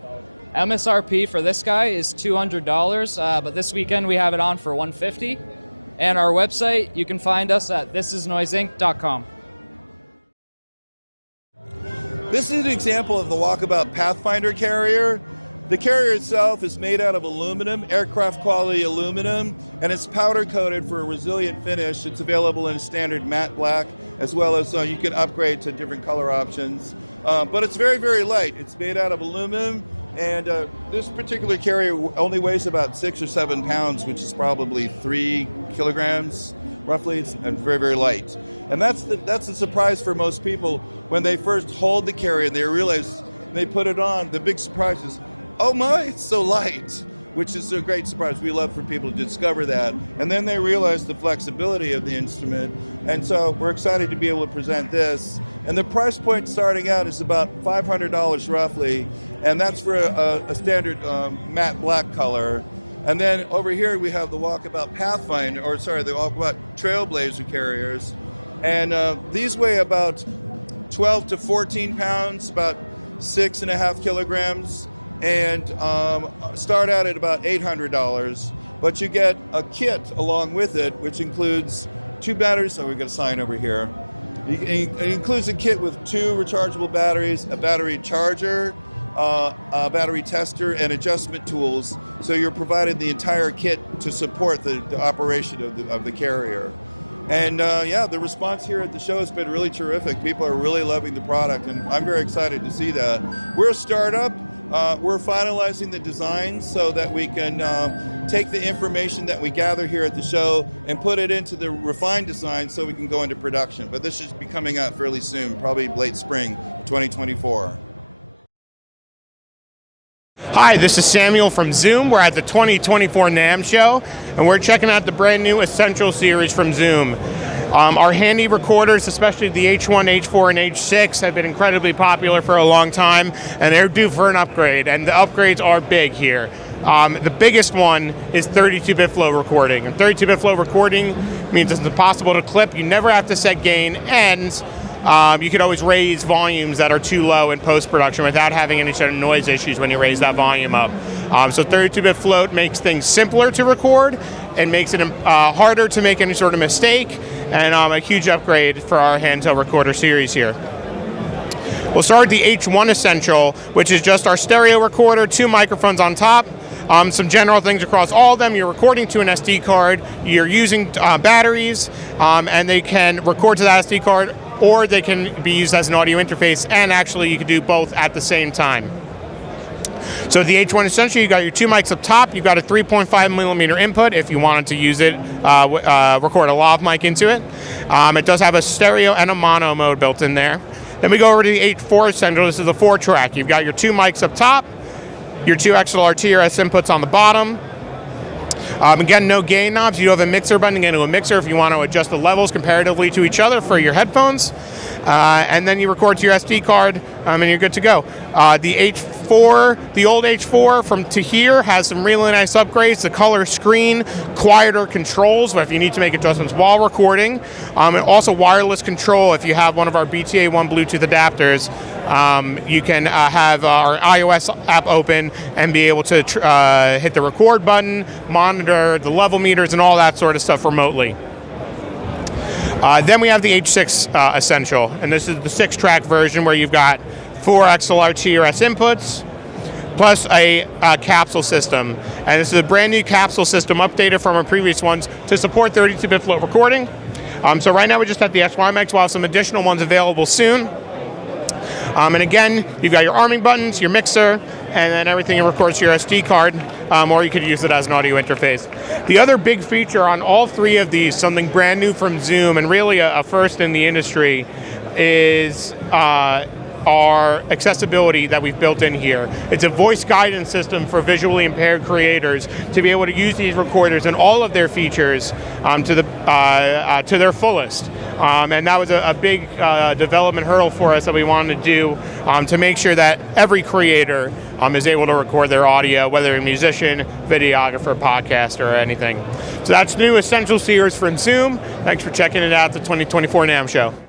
MSRP for this guy is $200, but this weekend we have it on for $150. And our website, you can find us at thisisnoiseinc.com. This is an example of the Walkabout Pathfinder carrier. The carrier itself is made out of aluminum, aircraft quality aluminum, and it's powder coated for a resilient finish. It's available in a standard matte black, as well as you can upgrade to different color options. But it's very, very light. It's made out of aluminum, and this particular carrier only weighs about 6 or 7 pounds, which is probably 3 kilograms, roughly. It's very, very light. And that's the surprise for most people when they first hold the carrier and they realize they put it on. The big surprise is, oh my, it's so light, which is a great surprise. We love for people to discover that. And then they realize the flexibility of the instrument. And so we're excited to be able to present this. And the price point starting out is about $500 roughly. And that's for a standard matte black color. And then over here we have the Walkabout Pathfinder, the Walkabout Trailblazer carriers. And these weigh about 12 to 14 pounds, about 6.5 kilograms. And start out at about $800, but you get a kit along with it, which includes 2 batteries. So we've got a sign over here. It includes a kit with 2 rechargeable batteries, a battery charger, a battery tester, and adjustment tools. So you're provided the entire kit to support the operation of the carrier. And the response here at the show has been really terrific. People are really loving the product, and I'm very excited to see that. We're a startup. We're finalizing the design so that we can take the information that we gather here at the show and put it into the refined design so we can go into production. But this should be coming out fairly soon, probably late spring 2024. Hi, this is Samuel from Zoom. We're at the 2024 Namm show, and we're checking out the brand new Essential series from Zoom. Our handy recorders, especially the H1, H4, and H6, have been incredibly popular for a long time, and they're due for an upgrade, and the upgrades are big here. The biggest one is 32-bit flow recording. And 32-bit flow recording means it's impossible to clip. You never have to set gain, and you can always raise volumes that are too low in post-production without having any sort of noise issues when you raise that volume up. So 32-bit float makes things simpler to record and makes it harder to make any sort of mistake, and a huge upgrade for our handheld recorder series here. We'll start with the H1 Essential, which is just our stereo recorder, 2 microphones on top. Some general things across all of them. You're recording to an SD card, you're using batteries, and they can record to that SD card, or they can be used as an audio interface, and actually you can do both at the same time. So the H1 Essential, you got your 2 mics up top, you've got a 3.5 millimeter input if you wanted to use it, record a lav mic into it. It does have a stereo and a mono mode built in there. Then we go over to the H4 Essential. This is a 4-track. You've got your 2 mics up top, your 2 XLR TRS inputs on the bottom. Again, no gain knobs. You do have a mixer button to get into a mixer if you want to adjust the levels comparatively to each other for your headphones. And then you record to your SD card, and you're good to go. The H4, the old H4 from to here has some really nice upgrades. The color screen, quieter controls if you need to make adjustments while recording, and also wireless control if you have one of our BTA1 Bluetooth adapters. You can have our iOS app open and be able to hit the record button, monitor the level meters, and all that sort of stuff remotely. Then we have the H6 Essential, and this is the 6-track version where you've got 4 XLR TRS inputs, plus a capsule system. And this is a brand new capsule system updated from our previous ones to support 32-bit float recording. So right now we just have the SY mics. We'll have some additional ones available soon. And again, you've got your arming buttons, your mixer, and then everything records to your SD card, or you could use it as an audio interface. The other big feature on all 3 of these, something brand new from Zoom, and really a first in the industry, is our accessibility that we've built in here. It's a voice guidance system for visually impaired creators to be able to use these recorders and all of their features to their fullest. And that was a big development hurdle for us that we wanted to do to make sure that every creator is able to record their audio, whether a musician, videographer, podcaster, or anything. So that's the new Essential series from Zoom. Thanks for checking it out, the 2024 NAMM show.